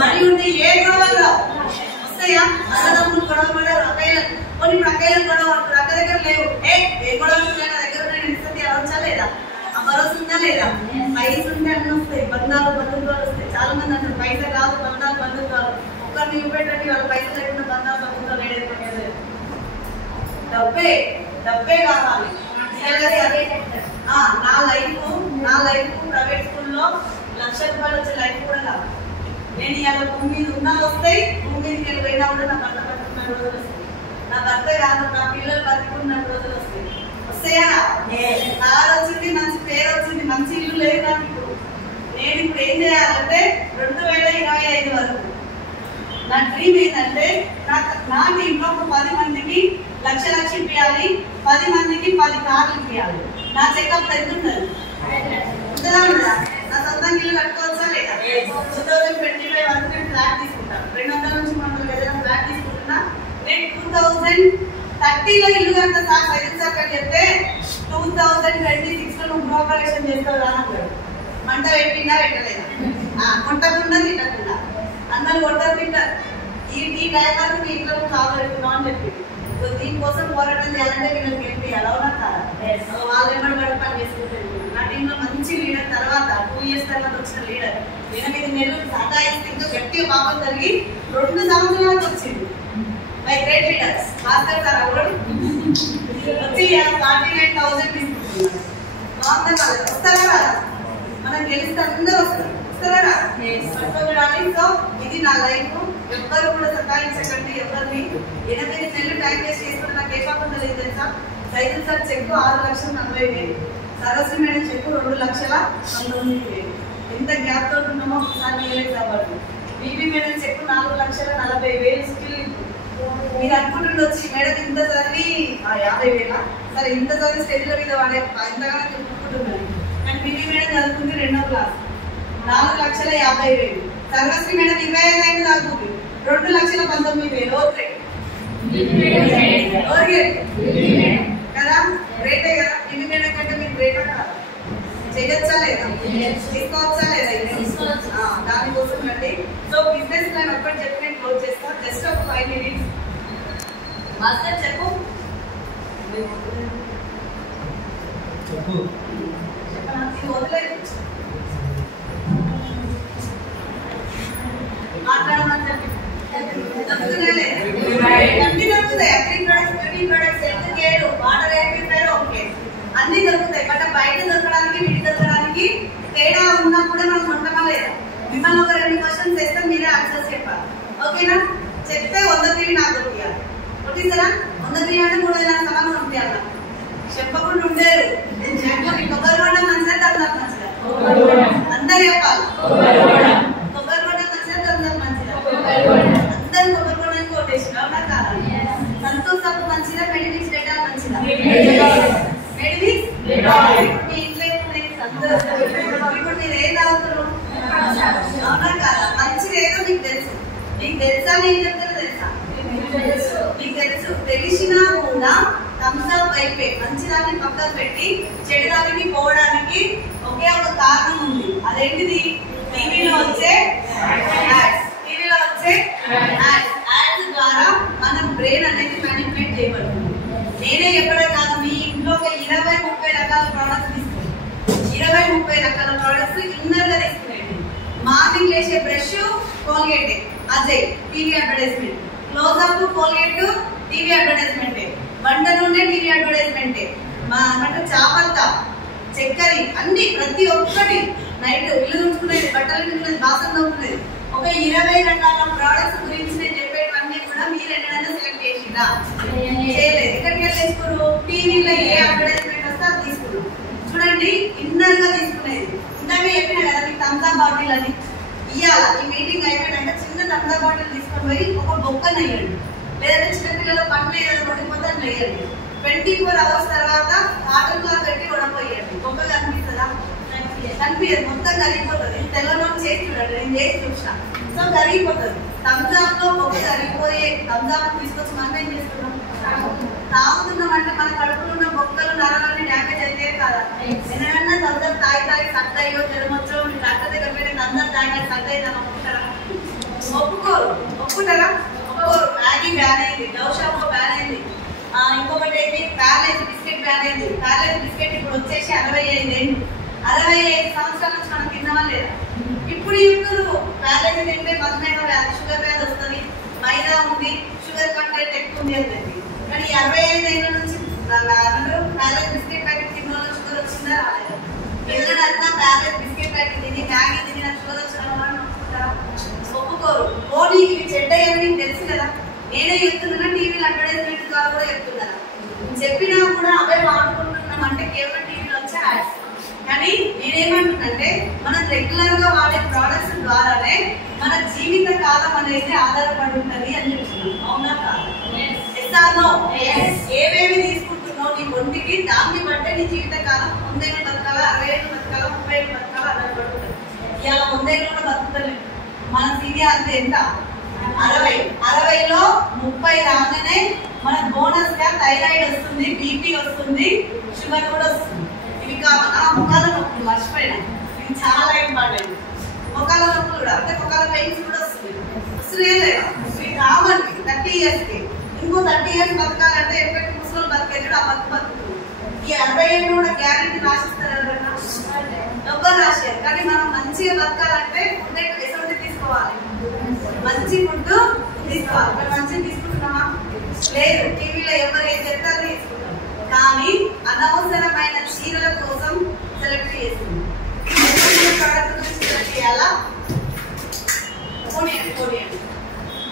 Money ఉంటే ఏ గొడవలు రావు. వస్తాయా? అన్నదమ్ములు గొడవ పడారు, అక్కయ్యలు కొన్ని ఇప్పుడు అక్కయ్యలు గొడవ పడుతుంది, అక్క దగ్గర లేవు. ఏ గొడవలు నా దగ్గర అవచ్చా లేదా? ఆ భరోసా ఉందా లేదా? పైసలు ఉంటే అన్నీ వస్తాయి, బంధుత్వాలు వస్తాయి. చాలా మంది అంటారు పైసలు కాదు బంధుత్వాలు. ఒక్కరిని ఇవ్వబెట్టండి, వాళ్ళ పైసలు లేకుండా బంధుత్వాలు ఏదైతే డబ్బే కావాలి. నా లైఫ్ ప్రైవేట్ స్కూల్లో ₹1,00,000 వచ్చే లైఫ్ కూడా కాదు. నేను ఇవాళ భూమి మీద ఉన్నా వస్తాయి, భూమి మీదకి వెళ్ళి పోయినా కూడా నా భర్త బతుకున్న రోజులు వస్తాయి. నా భర్త కాదు, నా పిల్లలు బతుకున్న రోజులు వస్తాయి. వస్తాయా? కారు వచ్చింది, మంచి పేరు వచ్చింది, మంచి ఇల్లు లేదు నాకు. ఇప్పుడు నేను ఇప్పుడు ఏం చేయాలంటే 2025 వరకు నా డ్రీమ్ ఏంటంటే నా టీంలో ఒక 10 మందికి లక్ష ఇప్పించాలి, 10 మందికి 10 కార్లు ఇప్పించాలి. నా చెకప్ ఎంత ఉంటుంది? ఉంటుందా ఉండదా? నా సొంతంగా ఇల్లు కట్టుకోవచ్చా లేదా? 2025 వరకు నేను ఫ్లాట్ తీసుకుంటాను. 200 నుంచి 300 గజాల ఫ్లాట్ తీసుకుంటున్నా. నేను 2030లో ఇల్లు కట్ట సార్ సైకిల్ సార్ కట్టి చెప్తే 2026లో నువ్వు గృహప్రవేశం చేస్తావు రానప్పుడు మంట పెట్టిందా పెట్టలేదా? కొట్టకుండా తిట్టకుండా అందరు కొట్టరు తింటారు. ఈ టైం వరకు మీ ఇంట్లో కావాలనుకున్నావు అని చెప్పి దీనికోసం పోరాటం చేయాలంటే వీళ్ళకి గెలిపియాలి. అవునా కాదా? వాళ్ళు ఎవరు పని చేసుకుంటారు. నా టీంలో మంచి లీడర్ తర్వాత 2 years తర్వాత వచ్చిన లీడర్ 8 నెలలు సాటాయిస్తే ఇంకా గట్టిగా పాపం జరిగి 2 సంవత్సరాలకు వచ్చింది. My great leaders Bhaskar sir hour వచ్చి 49,000 తీసుకుంటున్నారు. బాగుందా? వస్తారా? మనం గెలిస్తే అందరూ వస్తారు. వస్తారా? సో ఇది నా లైఫ్. ఎవ్వరు కూడా సతాయించకండి. ఎవరిని 8 నెలలు టైం వేస్ట్ చేసుకుంటే నాకు ఏ పాపం తెలియదు తెలుసా? Cycle sir check 6,40,000, Saraswati madam check 2,19,000. ఎంత గ్యాప్ తోటి ఉన్నామో ఒకసారి రియలైజ్ అవ్వదు. BB madam check 4,40,000 still. మీరు అనుకుంటుండొచ్చు మేడం ఇంత చదివి 50,000 సరే ఇంత చదివి స్టేజ్ల మీద వాడే ఇంతగానే చెప్పుకుంటున్నాను. కానీ బీబీ మేడం చదువుకుంటే 2వ క్లాస్ 4,50,000. సర్వశ్రీ మేడం 25,000 చదువుతుంది 2,19,000. ఓకే కదా? రేటే కదా? బీబీ మేడం కంటే మీరు రేటా కదా? చేయొచ్చా లేదా? తీసుకోవచ్చా లేదా? దానికోసం అండి. సో బిజినెస్ ప్లాన్ ఒక్కటి చెప్పి నేను క్లోజ్ చేస్తాను. జస్ట్ ఒక 5 minutes. మాస్టర్ చెప్పు వదిలేదు మాట్లాడమని చెప్పి దొరుకుతున్నాయి. వాటర్ అయిపోయినారు ఓకే అన్ని దొరుకుతాయి. బట్ బయట దొరకడానికి వీటి దొరకడానికి తేడా ఉన్నప్పుడు మనం ఉండమా లేదా? మిమ్మల్ని ఒక 2 questions వేస్తే మీరే ఆన్సర్స్ చెప్పాలి. ఓకేనా? చెప్తే 100 నాకు దొరికాలి. కొట్టిస్తారా? 100 అంటే 3,000 సమానం ఉంటాయాల. చెప్పకుండా ఉండేరు. కొబ్బరి బొండ మంచిదా తందం మంచిదా? అందరు చెప్పాలి. కొబ్బరి బొండ మంచిదా తందం మంచిదా? అందరు కొబ్బరి బొండని కొట్టేసిన అవునా కాదా? సంతోష్ సబ్బు మంచిదా? మెడిమిక్స్ డేటా మంచిదా? మెడిమిక్స్ మీ ఇంట్లో సంతోష్. ఇప్పుడు మీరు ఏం తాగుతారు? అవునా కాదా? మంచిది ఏదో మీకు తెలుసు. మీకు తెలుసా? నేను చెప్తాను తెలుసా? మీకు తెలుసు. తెలిసినా కూడా థమ్స్ అప్ అయిపోయి మంచిదాన్ని పక్కన పెట్టి చెడుదానికి పోవడానికి ఒకే ఒక కారణం ఉంది. అదేంటిది? టీవీలో వచ్చే యాడ్స్. టీవీలో వచ్చే యాడ్స్ ద్వారా మన బ్రెయిన్ అనేది మ్యానిపులేట్ చేయబడుతుంది. నేనే ఎప్పుడే కాదు మీ ఇంట్లో ఒక 20-30 రకాల ప్రోడక్ట్స్ తీసుకున్నాను. 20-30 రకాల ప్రోడక్ట్స్ ఇన్నర్ గా తీసుకునేది. మార్నింగ్ లేచే brush Colgate Ajay TV advertisement, Closeup Colgate TV advertisement, వంట నూనె టీవీ అడ్వర్టైజ్మెంట్, చాపంత చక్కెర అన్ని ప్రతి ఒక్కటి నైట్ ఇల్లు చూసుకునేది, బట్టలు చూసుకునేది, బాసన్ తోముకునేది ఒక 20 రకాల ప్రోడక్ట్స్ గురించి నేను చెప్పేవన్నీ కూడా మీరు ఎన్నడైనా సెలెక్ట్ చేసిందా? చేయలేదు. ఎక్కడికి వెళ్ళి తీసుకున్నారు? టీవీలో ఏ అడ్వర్టైజ్మెంట్ వస్తే అది తీసుకున్నాం. చూడండి ఇన్నర్ గా తీసుకునేది. ఇందాక చెప్పినా కదా మీకు థమ్స్ అప్ బాటిల్ అని ఇవ్వాలా. ఈ మీటింగ్ అయిపోయినాక చిన్న థమ్స్ అప్ బాటిల్ తీసుకొని పోయి ఒక బొక్కను వేయండి. లేదంటే చిన్నపిల్లలు పండ్లు ఏదైనా కొట్టిపోతే అని వేయండి. 24 hours తర్వాత కాటన్ క్లాత్ పెట్టి కొడపోయండి. బొక్క కనిపిస్తుందా? కనిపించదు. మొత్తం కరిగిపోతుంది. తెల్లలో చేసి చూడండి, నేను చేసి చూసిన. సో కరిగిపోతుంది. థమ్స్ అప్ లో బొక్క కరిగిపోయే థమ్స్ అప్ తీసుకొచ్చి మనం ఏం చేస్తున్నాం? తాగుతున్నాం. అంటే మన కడుపులో ఉన్న బొక్కలు నరాలన్నీ డ్యామేజ్ అయితే కదా. ఏదైనా థమ్స్ అప్ తాగి సట్ అయ్యో జ్వరం వచ్చో మీకు డాక్టర్ దగ్గర పోయి థమ్స్ అప్ తాగి సట్ అయిందని అనుకుంటారా? ఒప్పుకోరు. ఒప్పుకుంటారా? ఒప్పుకోరు. మ్యాగీ బ్యాన్ అయింది, లవ్ షాప్ లో బ్యాన్ అయింది, ఇంకొకటి ఏంటి ప్యాలేజ్ బిస్కెట్ బ్యాన్ అయింది. ప్యాలేజ్ బిస్కెట్ ఇప్పుడు వచ్చేసి 65 ఏళ్ళు, 65 సంవత్సరాల నుంచి మనం తిన్నామా లేదా? ఇప్పుడు ఇప్పుడు ప్యాలేజ్ తింటే మధుమేహ వ్యాధి, షుగర్ వ్యాధి వస్తుంది, మైదా ఉంది, షుగర్ కంటెంట్ ఎక్కువ ఉంది అండి. కానీ 65 ఏళ్ళ నుంచి ప్యాలేజ్ బిస్కెట్ ప్యాకెట్ తిన్న వాళ్ళు షుగర్ వచ్చిందా రాలేదా? ఎన్నడన్నా ప్యాలేజ్ బిస్కెట్ ప్యాకెట్ తిని మ్యాగీ తిని నాకు షుగర్ వచ్చిన వాళ్ళని ఒప్పుకుంటారా? ఒప్పుకోరు. పోనీ ఇవి చెడ్డయ్యని మీకు తెలుసు కదా, నేనే చెప్తున్నా, టీవీలో అడ్వర్టైజ్మెంట్ ద్వారా కూడా చెప్తున్నారా? చెప్పినా కూడా అవే వాడుకుంటున్నాం అంటే కేవలం టీవీలో వచ్చే యాడ్స్. కానీ నేనేమంటున్నంటే మనం రెగ్యులర్ గా వాడే ప్రోడక్ట్స్ ద్వారానే మన జీవిత కాలం అనేది ఆధారపడి ఉంటది అని చెప్తున్నాం. అవునా కాదా? ఏవేవి తీసుకుంటున్నావు నీ ఒంటికి, దాన్ని బట్టే నీ జీవిత కాలం 100 ఏళ్ళు బతకాలా, 60 ఏళ్ళు బతకాలా, 30 ఏళ్ళు బతకాలా ఆధారపడి ఉంటుంది. ఇవాళ 100 ఏళ్ళు కూడా బతుకుతలేదు. మన సీనియారిటీ ఎంత? 60లో 30 రాగానే మన బోనస్ గా థైరాయిడ్ వస్తుంది, బీపీ వస్తుంది, షుగర్ కూడా వస్తుంది. ఇవి కావాలా? ముఖాల నొప్పులు మర్చిపోయినా, ఇది చాలా ఇంపార్టెంట్. ముఖాల నొప్పులు కూడా అంటే ముఖాల పెయిన్స్ కూడా వస్తున్నాయి. ఇవి కావాలి 30 years కి. ఇంకో 30 years బతకాలంటే ఎప్పటి ముసలు బతికేది ఆ బతుకుతుంది. ఈ 60 ఏళ్ళు కూడా గ్యారెంటీ రాసిస్తారు ఎవరన్నా? ఎవరు రాశారు? కానీ మనం మంచిగా బతకాలంటే ఫుడ్ ఎటువంటి తీసుకోవాలి? మంచి ఫుడ్ తీసుకోవాలి. మనం మంచిగా తీసుకుంటున్నామా? లేదు. టీవీలో ఎవరు ఏం చెప్తారో తీసుకుంటాం. కానీ అనవసరమైన చీరల కోసం సెలెక్ట్ చేస్తుంది. ప్రోడక్ట్ గురించి సెలెక్ట్ చేయాలా?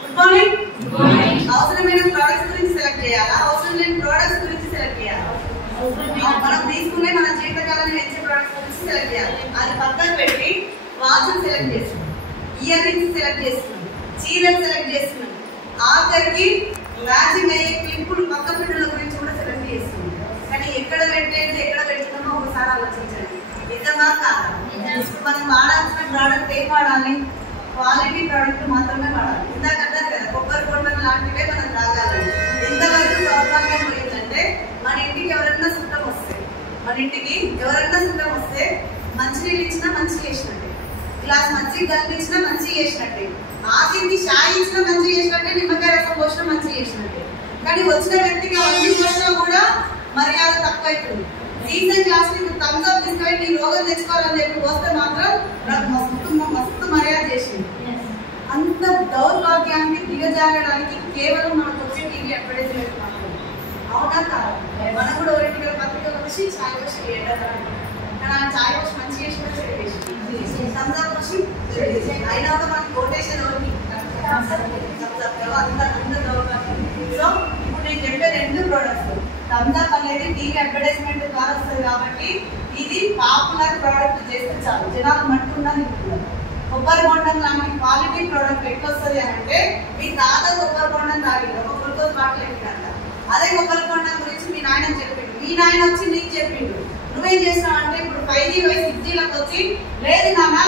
Good morning. అవసరమైన ప్రోడక్ట్స్ గురించి సెలెక్ట్ చేయాలా? అవసరం లేని ప్రోడక్ట్స్ గురించి సెలెక్ట్ చేయాలా? మనం తీసుకునే మన జీవితకాలాన్ని పెంచే ప్రోడక్ట్స్ గురించి సెలెక్ట్ చేయాలి. అది పక్కన పెట్టి వాచ్ సెలెక్ట్ చేస్తున్నాం, ఇయర్ రింగ్స్ సెలెక్ట్ చేస్తున్నాం, చీరలు సెలెక్ట్ చేస్తున్నాం, ఆఖరికి మ్యాచింగ్ అయ్యే క్లిప్పులు పక్క పిల్లల గురించి కూడా సెలెక్ట్ చేస్తున్నాం. కానీ ఎక్కడ పెట్టేది ఎక్కడ పెడుతున్నామో ఒకసారి ఆలోచించండి. నిజమా కాదా? ఇప్పుడు మనం వాడాల్సిన ప్రోడక్ట్ ఏం వాడాలి? క్వాలిటీ ప్రోడక్ట్ మాత్రమే వాడాలి. ఇందాక అన్నారు కదా, కొబ్బరి బొండం లాంటివే మనం తాగాలి. ఎంతవరకు దౌర్భాగ్యం పోయిందంటే మన ఇంటికి ఎవరైనా సుఖం వస్తే మంచినీళ్ళు ఇచ్చినా మంచి చేసినట్టే, గ్లాస్ మంచిగా కల్పించినా మంచి చేసినట్టే, ఆఖరికి షాయి ఇచ్చినా మంచి చేసినట్టే, నిమ్మకాయ రసం పోసినా మంచి చేసినట్టే. కానీ వచ్చిన వ్యక్తికి అన్ని పోసినా కూడా మర్యాద తక్కువైతుంది. రీసెంట్ క్లాస్ ని థమ్స్ అప్ తీసుకొని నీ రోగం తెచ్చుకోవాలని చెప్పి వస్తే మాత్రం మస్తు మర్యాద చేసింది. అంత దౌర్భాగ్యానికి దిగజారడానికి కేవలం మనకు వచ్చే టీవీ అడ్వర్టైజ్మెంట్ మాత్రం. అవునా కాదు? మనం కూడా ఒరిటికల్ పత్రికలు వచ్చి ఛాయ్ వచ్చి వేయడం, కానీ ఆ ఛాయ్ వచ్చి మంచి చేసి కూడా చెడు చేసి థమ్స్ అప్ వచ్చి అయినా కూడా మనకి కొటేషన్ ఎవరికి థమ్స్ అప్ అంత దౌర్భాగ్యం. సో ఇప్పుడు నేను చెప్పే 2 ప్రోడక్ట్స్, థమ్స్ అప్ అనేది టీవీ అడ్వర్టైజ్మెంట్ ద్వారా వస్తుంది కాబట్టి ఇది పాపులర్ ప్రోడక్ట్ చేస్తే చాలు, జనాలు మట్టుకున్నా నింపుతున్నారు. కొబ్బరి బొండం లాంటి క్వాలిటీ ప్రోడక్ట్ ఎట్లా వస్తుంది అని అంటే, మీ తాత కొబ్బరి బొండం తాగిండు, ఒక గ్లూకోజ్ బాటిల్ ఎక్కినంట. అదే కొబ్బరి బొండం గురించి మీ నాయన చెప్పిండు, మీ నాయన వచ్చి నీకు చెప్పిండు. నువ్వేం చేసినావు అంటే ఇప్పుడు 5G 6Gలకు వచ్చి లేదు నాన్న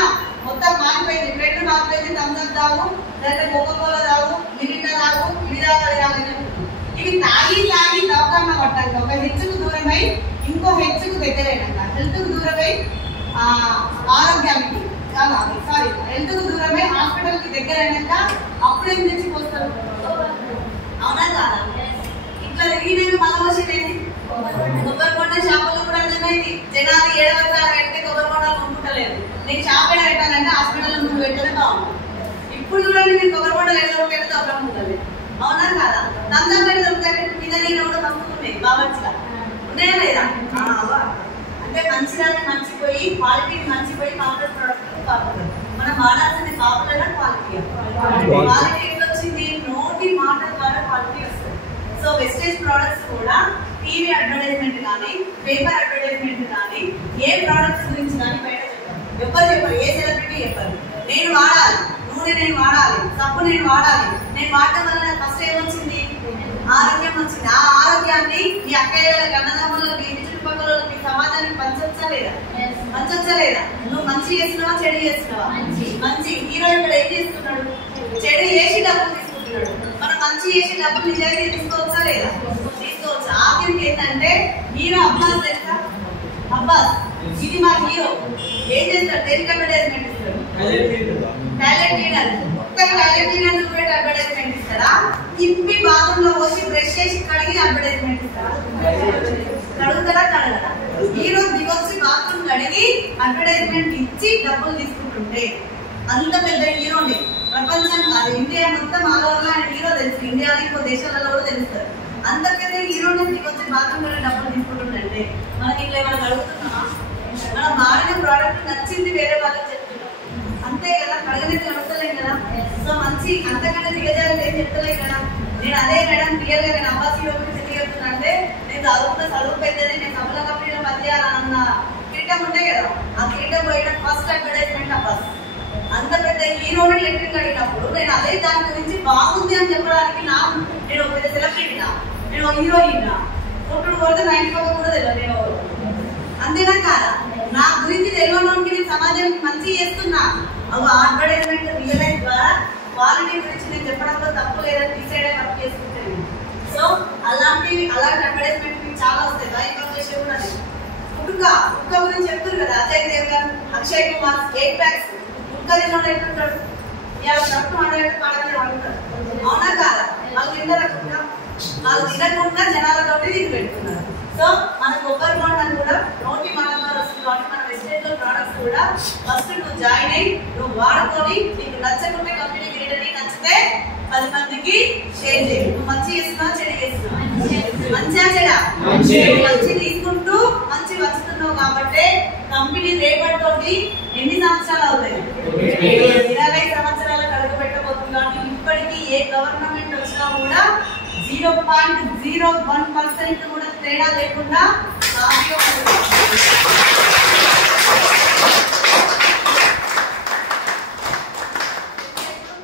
మొత్తం మారిపోయింది, బ్రెడ్ మారిపోయింది, థమ్స్ అప్ తాగు, లేదా కోకోకోలా తాగు, మిరిండా తాగు, ఇది తాగాలి. ఇవి తాగి దవాఖాన పట్టాలి. ఒక హెచ్చుకు దూరమై ఇంకో హెచ్చుకు దగ్గరైనాక, హెల్త్ కు దూరమై ఆరోగ్యానికి హెల్త్ కు దూరమై హాస్పిటల్ కి దగ్గర అయినాక అప్పుడేం తెచ్చిపోస్తారు. అవునా కాదా? ఇట్లా తిరిగినాక మళ్ళీ వచ్చేది కొబ్బరి బొండ షాపులు కూడా అర్థమైంది. జనాలు 7 వరకు పెడితే కొబ్బరి బొండాలు కొనుక్కుంటలేదు. నీకు షాప్ ఏడ పెట్టాలంటే హాస్పిటల్ ముందు పెట్టనే బాగుంది. ఇప్పుడు చూడండి, మీరు కొబ్బరి బొండలు ఏదో పెడితే అవసరం ఉంటుంది. అవునా కాదా? థమ్స్ అప్ దొరుకుతాయి. కింద నీళ్ళు కూడా వస్తున్నాయి, బాగా ఉన్నాయా లేదా? అంటే మంచిదాన్ని మర్చిపోయి క్వాలిటీని మర్చిపోయి పాపులర్ ప్రోడక్ట్ పాపులర్. మనం వాడాల్సింది పాపులర్ క్వాలిటీ. క్వాలిటీ ఎట్లా వచ్చింది? నోటి మాట ద్వారా క్వాలిటీ వస్తుంది. సో వెస్టేజ్ ప్రోడక్ట్స్ కూడా టీవీ అడ్వర్టైజ్మెంట్ కానీ, పేపర్ అడ్వర్టైజ్మెంట్ కానీ, ఏ ప్రోడక్ట్స్ గురించి కానీ బయట చెప్పరు. ఏ సెలబ్రిటీ చెప్పరు నేను వాడాలి, నూనె నేను వాడాలి, సబ్బు నేను వాడాలి. నేను వాడటం వల్ల నాకు ఫస్ట్ ఏమొచ్చింది? ఆరోగ్యం వచ్చింది. ఆ ఆరోగ్యాన్ని మీ అక్కయ్య గన్నదమ్ములు, మీ చుట్టుపక్కల మీ సమాజానికి పంచొచ్చా లేదా? నువ్వు మంచి చేస్తున్నావా, చెడు చేస్తున్నావా? మంచి. హీరో ఇక్కడ ఏం చేస్తున్నాడు? చెడు చేసి డబ్బులు తీసుకుంటున్నాడు. మనం మంచి చేసి డబ్బులు నిజాయితీ తీసుకోవచ్చా లేదా? తీసుకోవచ్చు. ఆఖరికి ఏంటంటే హీరో అబ్బాస్ తెలుసా? అబ్బాస్ ఇది మా హీరో. ఏం చేస్తాడు? దేనికి అడ్వర్టైజ్మెంట్ ఇస్తాడు? Talent leader. కొత్తగా టాయిలెట్ చూపెట్టి అడ్వర్టైజ్మెంట్ ఇస్తారా? తిప్పి బాత్రూంలో పోసి బ్రష్ చేసి కడిగి అడ్వర్టైజ్మెంట్ ఇస్తారా? కడుగుతారా కడగరా? హీరో దిగొచ్చి బాత్రూమ్ కడిగి అడ్వర్టైజ్మెంట్ ఇచ్చి డబ్బులు తీసుకుంటుంటే అంత పెద్ద హీరోని ప్రపంచం కాదు ఇండియా మొత్తం ఆల్ ఓవర్ ఆయన హీరో తెలుసు, ఇండియాలో ఇంకో దేశాలలో కూడా తెలుస్తారు. అంత పెద్ద హీరోని దిగొచ్చి బాత్రూమ్ లో డబ్బులు తీసుకుంటుంటే మనకి ఇంట్లో ఏమైనా కడుగుతున్నామా? మనం వాడిన ప్రోడక్ట్ నచ్చింది వేరే వాళ్ళకి చెప్తున్నాం అంతే కదా, కడగనేది కడుగుతలేం కదా. సో మంచి అంతకంటే దిగజారు ఏం చెప్తలేం కదా. నేను అదే మేడం క్లియర్ గా నేను అబ్బాస్ హీరో గురించి ఎందుకు చెప్తున్నా అంటే నేను చదువు పెద్దది, నేను సఫల కంపెనీలో పనిచేయాలన్న కిరీటం ఉంటే కదా, ఆ కిరీటం పోయిన ఫస్ట్ అడ్వర్టైజ్మెంట్ అబ్బాస్. అంత పెద్ద హీరోని లెట్టింగ్ అడిగినప్పుడు నేను అదే దాని గురించి బాగుంది అని చెప్పడానికి నేను ఒక పెద్ద సెలబ్రిటీనా, నేను హీరోయిన్ కొట్టుడు కొడితే 95 కూడా తెలియదు నేను అంతేనా కాదా? నా గురించి తెలియడానికి నేను సమాజానికి మంచి చేస్తున్నా. అవి అడ్వర్టైజ్మెంట్ రియలైజ్ ద్వారా క్వాలిటీ గురించి నేను చెప్పడంలో తప్పు లేదని డిసైడ్ అయ్యి వర్క్ చేసుకుంటాను. సో అలాంటి అడ్వర్టైజ్మెంట్ మీకు చాలా వస్తాయి. లైఫ్ చేసే కూడా కుక్క గురించి చెప్తారు కదా, అజయ్ దేవగన్, అక్షయ్ కుమార్ 8 packs కుక్క తిన్నాడు ఎట్లుంటాడు? ఇలా కరెక్ట్ మాట్లాడే పాడలే అంటారు. అవునా కాదా? వాళ్ళు తింటారా కుక్క? వాళ్ళు తినకుండా జనాలతో తిని పెట్టుకున్నారు. సో మన కొబ్బరి బొండాన్ని కూడా నోటి మాటల్లో వస్తుంది కాబట్టి మన వెజిటేబుల్ ప్రోడక్ట్స్ కూడా ఫస్ట్ నువ్వు జాయిన్ అయ్యి నువ్వు వాడుకొని నీకు నచ్చకుంటే కంపెనీకి రిటర్న్, నచ్చితే 10 మందికి షేర్ చేయి. నువ్వు మంచి చేస్తున్నావు చెడు చేస్తున్నావు? మంచిగా చెడా? మంచి తీసుకుంటూ మంచి వస్తున్నావు కాబట్టి కంపెనీ రేపటితోటి ఎన్ని సంవత్సరాలు అవుతాయి? 20 సంవత్సరాల కడుగు పెట్టబోతున్నాను. ఇప్పటికీ ఏ గవర్నమెంట్ వచ్చినా కూడా 0.01% కూడా తేడా లేకుండా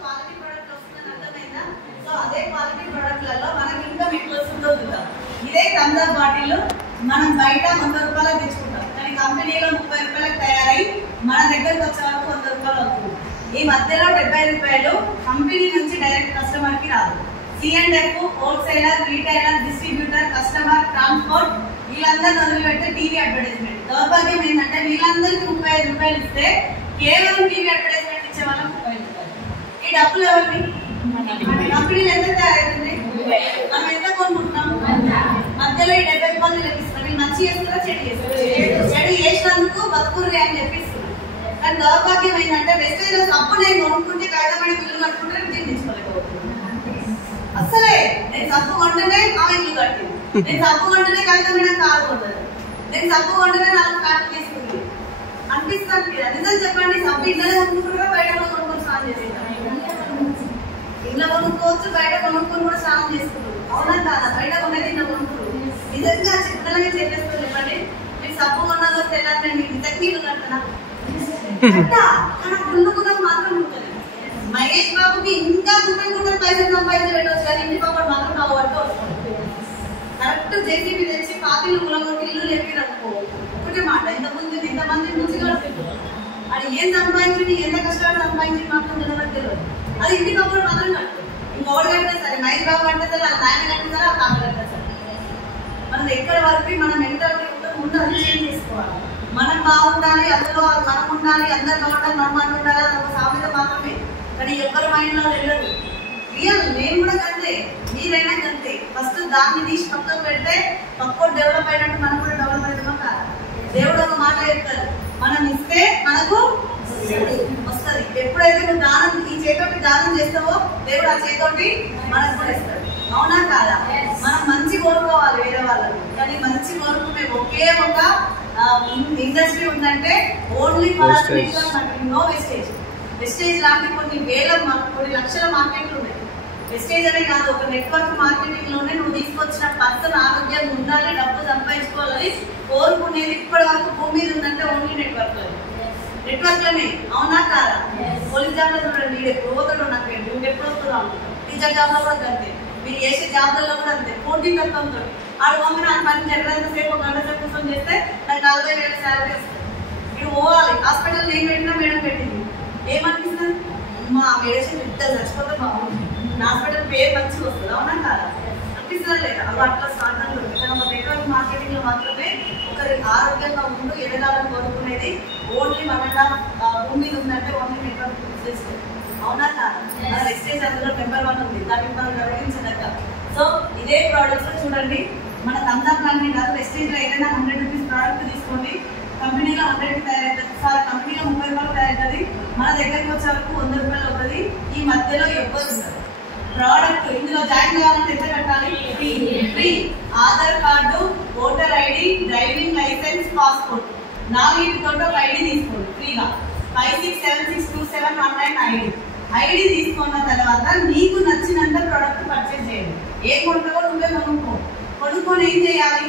క్వాలిటీ ప్రొడక్ట్ వస్తుందని అర్థమైందా? సో అదే క్వాలిటీ ప్రొడక్ట్లలో మనకి ఇన్కమ్ ఎట్లా వస్తుందో చూద్దాం. ఇదే థమ్సప్ బాటిల్ మనం బయట 100 రూపాయలకు తెచ్చుకుంటాం, కానీ కంపెనీలో 30 రూపాయలకు తయారై మన దగ్గరకు వచ్చే వరకు 100 రూపాయలు అవుతుంది. ఈ మధ్యలో 70 రూపాయలు కంపెనీ నుంచి డైరెక్ట్ కస్టమర్ కి రాదు. C&F, wholesaler, retailer, distributor, customer, transport వీళ్ళందరూ వదిలిపెడితే టీవీ అడ్వర్టైజ్మెంట్. దౌర్భాగ్యం ఏంటంటే వీళ్ళందరికీ 35 రూపాయలు ఇస్తే కేవలం టీవీ అడ్వర్టైజ్మెంట్ ఇచ్చే వాళ్ళకి 30 రూపాయలు. ఈ డబ్బులు ఎవరివి? కంపెనీలు ఎంత తయారైతుంది? మనం ఎంత కొనుక్కుంటున్నాం? మధ్యలో ఈ 70 రూపాయలు లభిస్తున్నాం. వీళ్ళు మంచి చేస్తారా చెడు చేస్తారా? చెడు చేసినందుకు బతుకుర్రి అని చెప్పిస్తున్నాం. కానీ దౌర్భాగ్యం ఏంటంటే వెస్టేజ్ లో సబ్బు నేను కొనుక్కుంటే కాగితమైన బిల్లు కట్టుకుంటే తీసుకోలేకపోతున్నాను. అసలే నేను సబ్బు కొంటేనే ఆమె ఇల్లు కట్టింది, నేను సబ్బు కొంటేనే కాగితమైన కారు కొంటది, నేను సబ్బు కొంటేనే 4 కార్లు తీసుకుంది అనిపిస్తాను కదా. నిజం చెప్పండి, సబ్బు ఇళ్ళలో కొనుక్కుంటారా బయట కొనుక్కొని స్నానం చేసేదా? ఇంట్లో కొనుక్కోవచ్చు, బయట కొనుక్కొని కూడా స్నానం చేసుకుంటారు. అవునా కాదా? బయట కొనేది ఇంట్లో కొనుక్కోరు. నిజంగా చిన్నగా చెప్పేస్తారు చెప్పండి. మీరు సబ్బు కొన్నాలో తెల్లండి నిజంగా ఇల్లు కట్టనా కానీ కొనుక్కున్నాం మాత్రం ఉంటుంది. మహేష్ బాబుకి ఇంకా గుంటలు పైసలు సంపాదించి పెట్టవచ్చు, కానీ ఇంటి పాపడు మాత్రం నా వరకు వస్తుంది. కరెక్ట్ జేసీబీ తెచ్చి పాతిలు కులగొట్టి ఇల్లు లేపిరనుకో ఒకటే మాట, ఇంతమంది నుంచి కడుతుంది. అది ఏం సంపాదించింది, ఎంత కష్టాలు సంపాదించి మాత్రం తెలియదు. అది ఇంటి పాపడు మాత్రం కడుతుంది. ఇంకొకటి కంటే సరే మహేష్ బాబు కంటే సరే వాళ్ళ నాయన కంటే సరే వాళ్ళ తాత కంటే సరే మనం ఎక్కడి వరకు మనం మెంటాలిటీ ముందు అది చేంజ్ చేసుకోవాలి. మనం బాగుండాలి, అందులో మనం ఉండాలి, అందరు బాగుండాలి, మనం ఉండాలి అది ఒక సామెత మాత్రమే. కానీ ఎవరి మైండ్ లో వెళ్ళదు. రియల్ నేను కూడా కంటే మీరైనా కంటే ఫస్ట్ దాన్ని తీసి పక్కకు పెడితే పక్కోడు డెవలప్ అయినట్టు మనం కూడా డెవలప్ అవుతామా కాదు? దేవుడు ఒక మాట చెప్తారు, మనం ఇస్తే మనకు వస్తుంది. ఎప్పుడైతే నువ్వు దానం ఈ చేతోటి దానం చేస్తావో దేవుడు ఆ చేతోటి మనకు కూడా ఇస్తాడు. అవునా కాదా? మనం మంచి కోరుకోవాలి వేరే వాళ్ళని, కానీ మంచి కోరుకునే ఒకే ఒక ఇండస్ట్రీ ఉందంటే ఓన్లీ నో వేస్టేజ్. వెస్టేజ్ లాంటి కొన్ని లక్షల మార్కెట్లు ఉన్నాయి. వెస్టేజ్ అనే కాదు, ఒక నెట్వర్క్ మార్కెటింగ్ లోనే నువ్వు తీసుకొచ్చిన పర్సన్ ఆరోగ్యంగా ఉండాలి, డబ్బు సంపాదించుకోవాలని కోరుకునేది ఇప్పటి వరకు భూమి మీద ఉందంటే ఓన్లీ నెట్వర్క్ లోనే. అవునా కాదా? పోలీస్ జాబ్ లో చూడండి, వీడు ఎప్పుడు పోతాడు నాకు నువ్వు ఎప్పుడు వస్తున్నావు. టీచర్ జాబ్ లో కూడా అంతే, మీరు చేసే జాబ్లలో కూడా అంతే. పోటీ తత్వంతో ఆడు మమ్మీ నాకు పని ఎక్కడైనా సేపు ఒక గంట సేపు కోసం చేస్తే నాకు 40,000 శాలరీ వస్తుంది. వీడు పోవాలి. హాస్పిటల్ నేను పెట్టినా మేడం పెట్టింది ఏమనిపిస్తుంది? మా మెడిసిన్ ఇద్దరు చచ్చిపోతే బాగుంది, హాస్పిటల్ పేరు మంచిగా వస్తుంది. అవునా కాదా? అనిపిస్తుందా లేదా? అవి అట్లా సాధనలు ఒక నెట్వర్క్ మార్కెటింగ్ లో మాత్రమే ఒకరి ఆరోగ్యంగా ఉంటూ ఎదగాలని కోరుకునేది ఓన్లీ మన భూమి మీద ఉందంటే ఓన్లీ నెట్వర్క్ బిజినెస్. అవునా కాదు? మన వెస్టేజ్ అందులో నెంబర్ 1 ఉంది, దాన్ని మనం గౌరవించదగ్గ. సో ఇదే ప్రోడక్ట్స్ చూడండి, మన తందా ప్లాన్ కాదు, వెస్టేజ్ లో ఏదైనా 100 రూపీస్ ప్రోడక్ట్ తీసుకోండి, కంపెనీలో 100 తయారవుతుంది, సార్ కంపెనీలో 30 రూపాయలు తయారవుతుంది, మన దగ్గరికి వచ్చే వరకు 100 రూపాయలు అవుతుంది. ఈ మధ్యలో ఎవ్వరు ఉండదు. ప్రోడక్ట్ ఇందులో జాయిన్ కావాలంటే ఎంత కట్టాలి? Free. Aadhaar card, voter ID, driving licence, passport 4 ఒక ఐడి తీసుకోండి ఫ్రీగా. 56762719 ఐడి తీసుకున్న తర్వాత నీకు నచ్చినంత ప్రోడక్ట్ పర్చేజ్ చేయండి. ఏ కొనుక్కో నువ్వే కొనుక్కొని ఏం చేయాలి?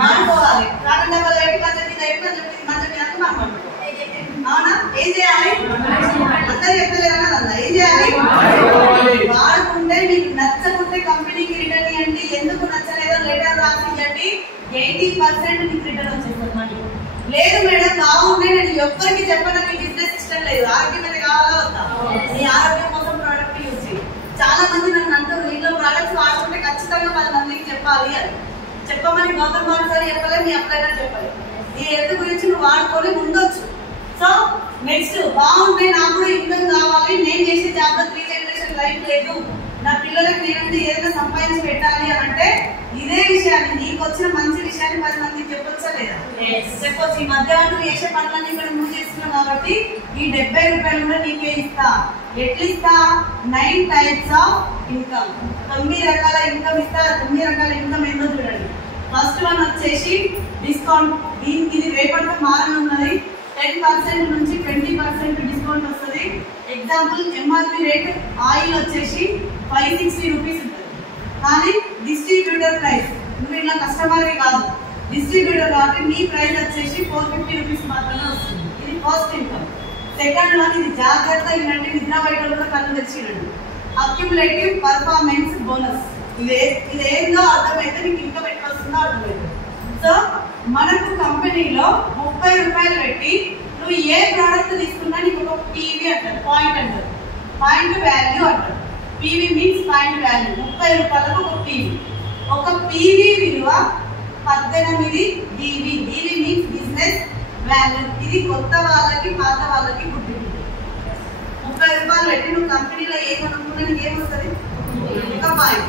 మానుకోవాలి. కారణం అవునా? ఏం చేయాలి? అందరూ చెప్పలేదన్నా ఏం చేయాలి? వాడుకుంటే మీకు నచ్చకుంటే కంపెనీకి రిటర్న్ ఇవ్వండి. ఎందుకు నచ్చలేదో లెటర్ రాసి ఇవ్వండి. 80% మీకు రిటర్న్ వచ్చేస్తుంది మళ్ళీ. లేదు మేడం బాగుంది, నేను ఎవ్వరికి చెప్పను, మీ బిజినెస్ ఇష్టం లేదు, ఆరోగ్యమైన కావాలా వద్దా? మీ ఆరోగ్యం కోసం ప్రోడక్ట్ యూజ్ చేయి. చాలా మంది నన్ను అంటారు, ఇంట్లో ప్రోడక్ట్స్ వాడుకుంటే ఖచ్చితంగా 10 మందికి చెప్పాలి అని. చెప్పమని గౌతమ్ గారు సార్ చెప్పలేదు, మీ అప్లైనా చెప్పలేదు. ఈ హెల్త్ గురించి నువ్వు వాడుకొని ఉండొచ్చు. సో నెక్స్ట్ బాగుంది, నాకు కూడా ఇన్కమ్ కావాలి, నేను చేసే జాబ్ లో 3 జనరేషన్ లైఫ్ లేదు, నా పిల్లలకు నేనంటే ఏదైనా సంపాదించి పెట్టాలి అని అంటే ఇదే విషయాన్ని, నీకు వచ్చిన మంచి విషయాన్ని 10 మందికి చెప్పొచ్చా లేదా? చెప్పొచ్చు. ఈ మధ్యాహ్నం చేసే పనులన్నీ ఇక్కడ నువ్వు చేస్తున్నావు కాబట్టి ఈ 70 రూపాయలు కూడా నీకే ఇస్తా. ఎట్లా ఇస్తా? 9 టైప్స్ ఆఫ్ ఇన్కమ్, 9 రకాల ఇన్కమ్ ఇస్తా. 9 రకాల ఇన్కమ్ ఏంటో చూడండి. ఫస్ట్ వన్ వచ్చేసి డిస్కౌంట్. దీనికి ఇది రేపటితో మారనున్నది. 10% నుంచి 20% డిస్కౌంట్ వస్తుంది. ఎగ్జాంపుల్ ఎంఆర్పి రేట్ ఆయిల్ వచ్చేసి 560 రూపీస్ ఉంటుంది, కానీ డిస్ట్రిబ్యూటర్ ప్రైస్, నువ్వు ఇలా కస్టమర్ కాదు, డిస్ట్రిబ్యూటర్ కాబట్టి మీ ప్రైస్ వచ్చేసి 450 రూపీస్ మాత్రమే వస్తుంది. ఇది ఫస్ట్ ఇన్కమ్. సెకండ్ వన్, ఇది జాగ్రత్త ఏంటంటే నిద్ర బయట కూడా కళ్ళు తెచ్చినండి, అక్యుములేటివ్ పర్ఫార్మెన్స్ బోనస్. ఇదేందో అర్థమైతే నీకు ఇన్కమ్ ఎట్లా వస్తుందో అర్థమైంది. సో మనకు కంపెనీలో 30 రూపాయలు పెట్టి నువ్వు ఏ ప్రోడక్ట్ తీసుకున్నా నీకు ఒక పీవీ అంటారు, పాయింట్ అంటారు, పాయింట్ వాల్యూ అంటారు. PV means point value. 30 రూపాయలకు ఒక పీవీ. ఒక పీవీ విలువ 18 డివి. డివి మీన్స్ బిజినెస్ వాల్యూ. ఇది కొత్త వాళ్ళకి పాత వాళ్ళకి గుర్తింపు. 30 రూపాయలు పెట్టి నువ్వు కంపెనీలో ఏ కొనుక్కున్నా నీకు ఏమొస్తుంది? ఒక పాయింట్.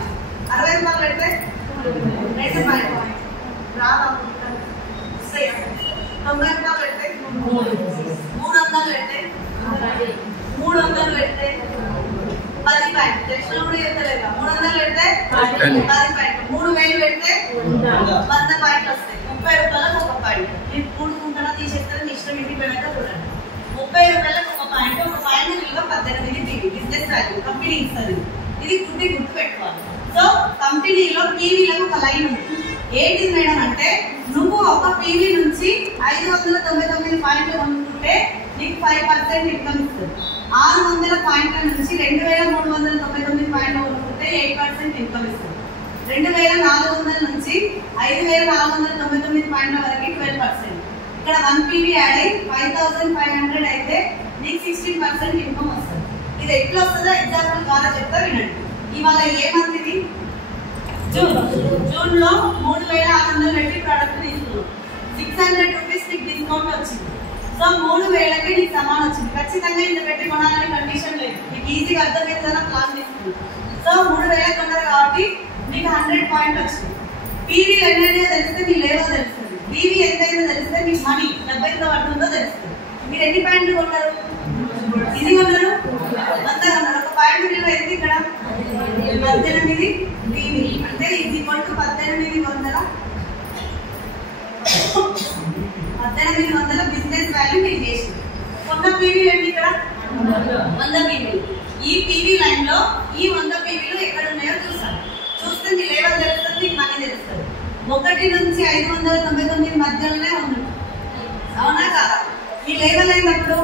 60 రూపాయలు పెడితే 2 పాయింట్ రాదా? 90 రూపాయలు పెడితే 300 పెడితే 300 పెడితే 10 పాయింట్. తెలిసిన కూడా చెప్తలేక 300 పెడితే 10 పాయింట్. 3000 పెడితే 100 పాయింట్లు వస్తాయి. 30 రూపాయలకు ఒక పాయింట్. నేను కూడుకుంటున్నా తీసేస్తే మీ ఇష్టం, ఇంటికి వెళ్ళాక చూడండి. 30 రూపాయలకు ఒక పాయింట్. ఒక పాయింట్ విలువ 18 బిజినెస్ వాల్యూ కంపెనీ ఇస్తుంది. ఇది గుర్తు పెట్టుకోవాలి. సో కంపెనీలో టీవీలకు ఒక లైన్ ఉంది. ఏంటి మేడం అంటే, నువ్వు ఒక పీవీ నుంచి 599 పాయింట్లు కొనుక్కుంటే నీకు 5% ఇన్కమ్ ఇస్తుంది. 600 పాయింట్ల నుంచి 2399 పాయింట్లు కొనుక్కుంటే 8% ఇన్కమ్ ఇస్తుంది. 2400 నుంచి 5499 పాయింట్ల వరకు 12%. ఇక్కడ 1 పీవీ యాడ్ అయ్యి 5500 అయితే నీకు 16% ఇన్కమ్ వస్తుంది. ఇది ఎట్లా వస్తుందో ఎగ్జాంపుల్ ద్వారా చెప్తా వినండి. ఇవాళ ఏ మంత్ ఇది? జూన్ లో 3600 పెట్టి ప్రోడక్ట్ తీసుకున్నాం. 600 రూపీస్ నీకు డిస్కౌంట్ వచ్చింది. సో 3000కి నీకు సమానం వచ్చింది. ఖచ్చితంగా ఇంత పెట్టి కొనాలని కండిషన్ లేదు, నీకు ఈజీగా అర్థమవుతుందని ప్లాన్ తీసుకున్నాం. సో 3000 కొన్నారు కాబట్టి నీకు 100 పాయింట్ వచ్చింది. పీవీ ఎన్నైనా తెలిస్తే నీ లేవో తెలుస్తుంది. పీవీ ఎంతైనా తెలిస్తే నీ మనీ 70తో పడుతుందో తెలుస్తుంది. మీరు ఎన్ని పాయింట్లు కొన్నారు? ఇది కొన్నారు, 100 కొన్నారు. ఒక పాయింట్ విలువ ఎంత ఇక్కడ? 18 పీవీ అంటే ఇది కొట్టు 1800. 1800 బిజినెస్ వాల్యూ మీరు చేసింది. కొన్న పీవీ ఏంటి ఇక్కడ? 100 పీవీ. ఈ పీవీ లైన్ లో ఈ 100 పీవీలు ఎక్కడ ఉన్నాయో చూసాను. చూస్తే నీ లేవల్ తెలుస్తుంది, నీకు మనీ తెలుస్తుంది. 1 నుంచి 599 మధ్యలోనే ఉంది, అవునా కాదా? ఈ లెవెల్ అయినప్పుడు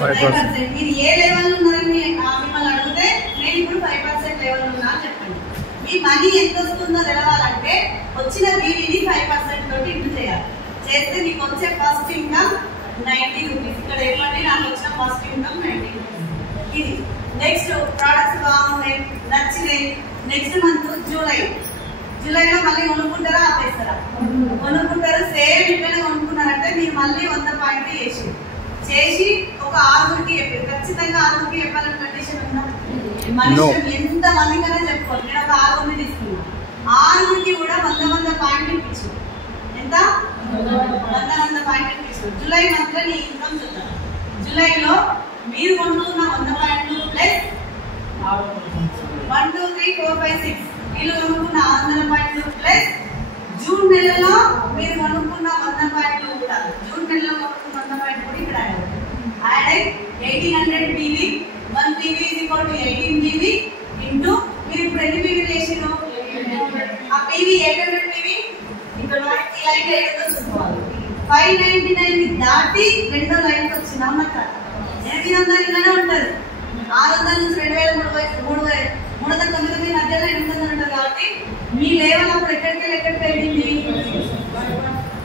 5%. మీరు ఏ లెవెల్ ఉన్నారని మిమ్మల్ని అడిగితే నేను ఇప్పుడు 5% లెవెల్ ఉన్నా అని చెప్పండి. మీ మనీ ఎంత వస్తుందో తెలవాలంటే వచ్చిన పీవీని 5% తోటి ఇంటూ చేయాలి. చేస్తే మీకు వచ్చే ఫస్ట్ ఇన్కమ్ 90 రూపీస్. ఇక్కడ ఏమంటే నాకు వచ్చిన ఫస్ట్ ఇన్కమ్ 90 రూపీస్. ఇది నెక్స్ట్ ప్రోడక్ట్స్ బాగున్నాయి, నచ్చినాయి. నెక్స్ట్ మంత్ జూలైలో మళ్ళీ కొనుక్కుంటారా ఆపేస్తారా? కొనుక్కుంటారు. సేమ్ ఇట్లనే కొనుక్కున్నారంటే మీరు మళ్ళీ 100 పాయింట్లు చేసి చేసి ఒక 6కి చెప్పారు. ఖచ్చితంగా 6కి చెప్పాలని కండిషన్ ఉందా? మనిషి ఎంత మందికైనా చెప్పుకోవాలి. నేను ఒక 6 తీసుకున్నా. 6కి కూడా 100 పాయింట్లు ఇప్పించు. ఎంత? 100 పాయింట్లు ఇప్పించు. జూలై మంత్ లో నీ ఇన్కమ్ చూద్దాం. జూలైలో మీరు కొనుక్కున్న 100 పాయింట్లు ప్లస్ 1 2 3 4 5 6 వీళ్ళు కొనుక్కున్న 600 పాయింట్లు ప్లస్ జూన్ నెలలో మీరు కొనుక్కున్న 100 పాయింట్లు కూడా జూన్ నెలలో కొనుక్కున్న 100 పాయింట్లు కూడా ఇక్కడ యాడ్ అయ్యి 1800 PV 1 PV is equal to 18 PV into మీరు ఇప్పుడు ఎన్ని PV చేసిరు? ఆ PV 800 PV ఇక్కడ ఈ లైన్ ఏదో చూసుకోవాలి. 599 దాటి రెండో లైన్ కి వచ్చింది. అవునా కాదు? 800 ఇలానే ఉంటుంది. 600 నుంచి 3,900 మధ్యలో 800 ఉంటుంది. కాబట్టి మీ లెవెల్ అప్పుడు ఎక్కడికి వెళ్ళింది?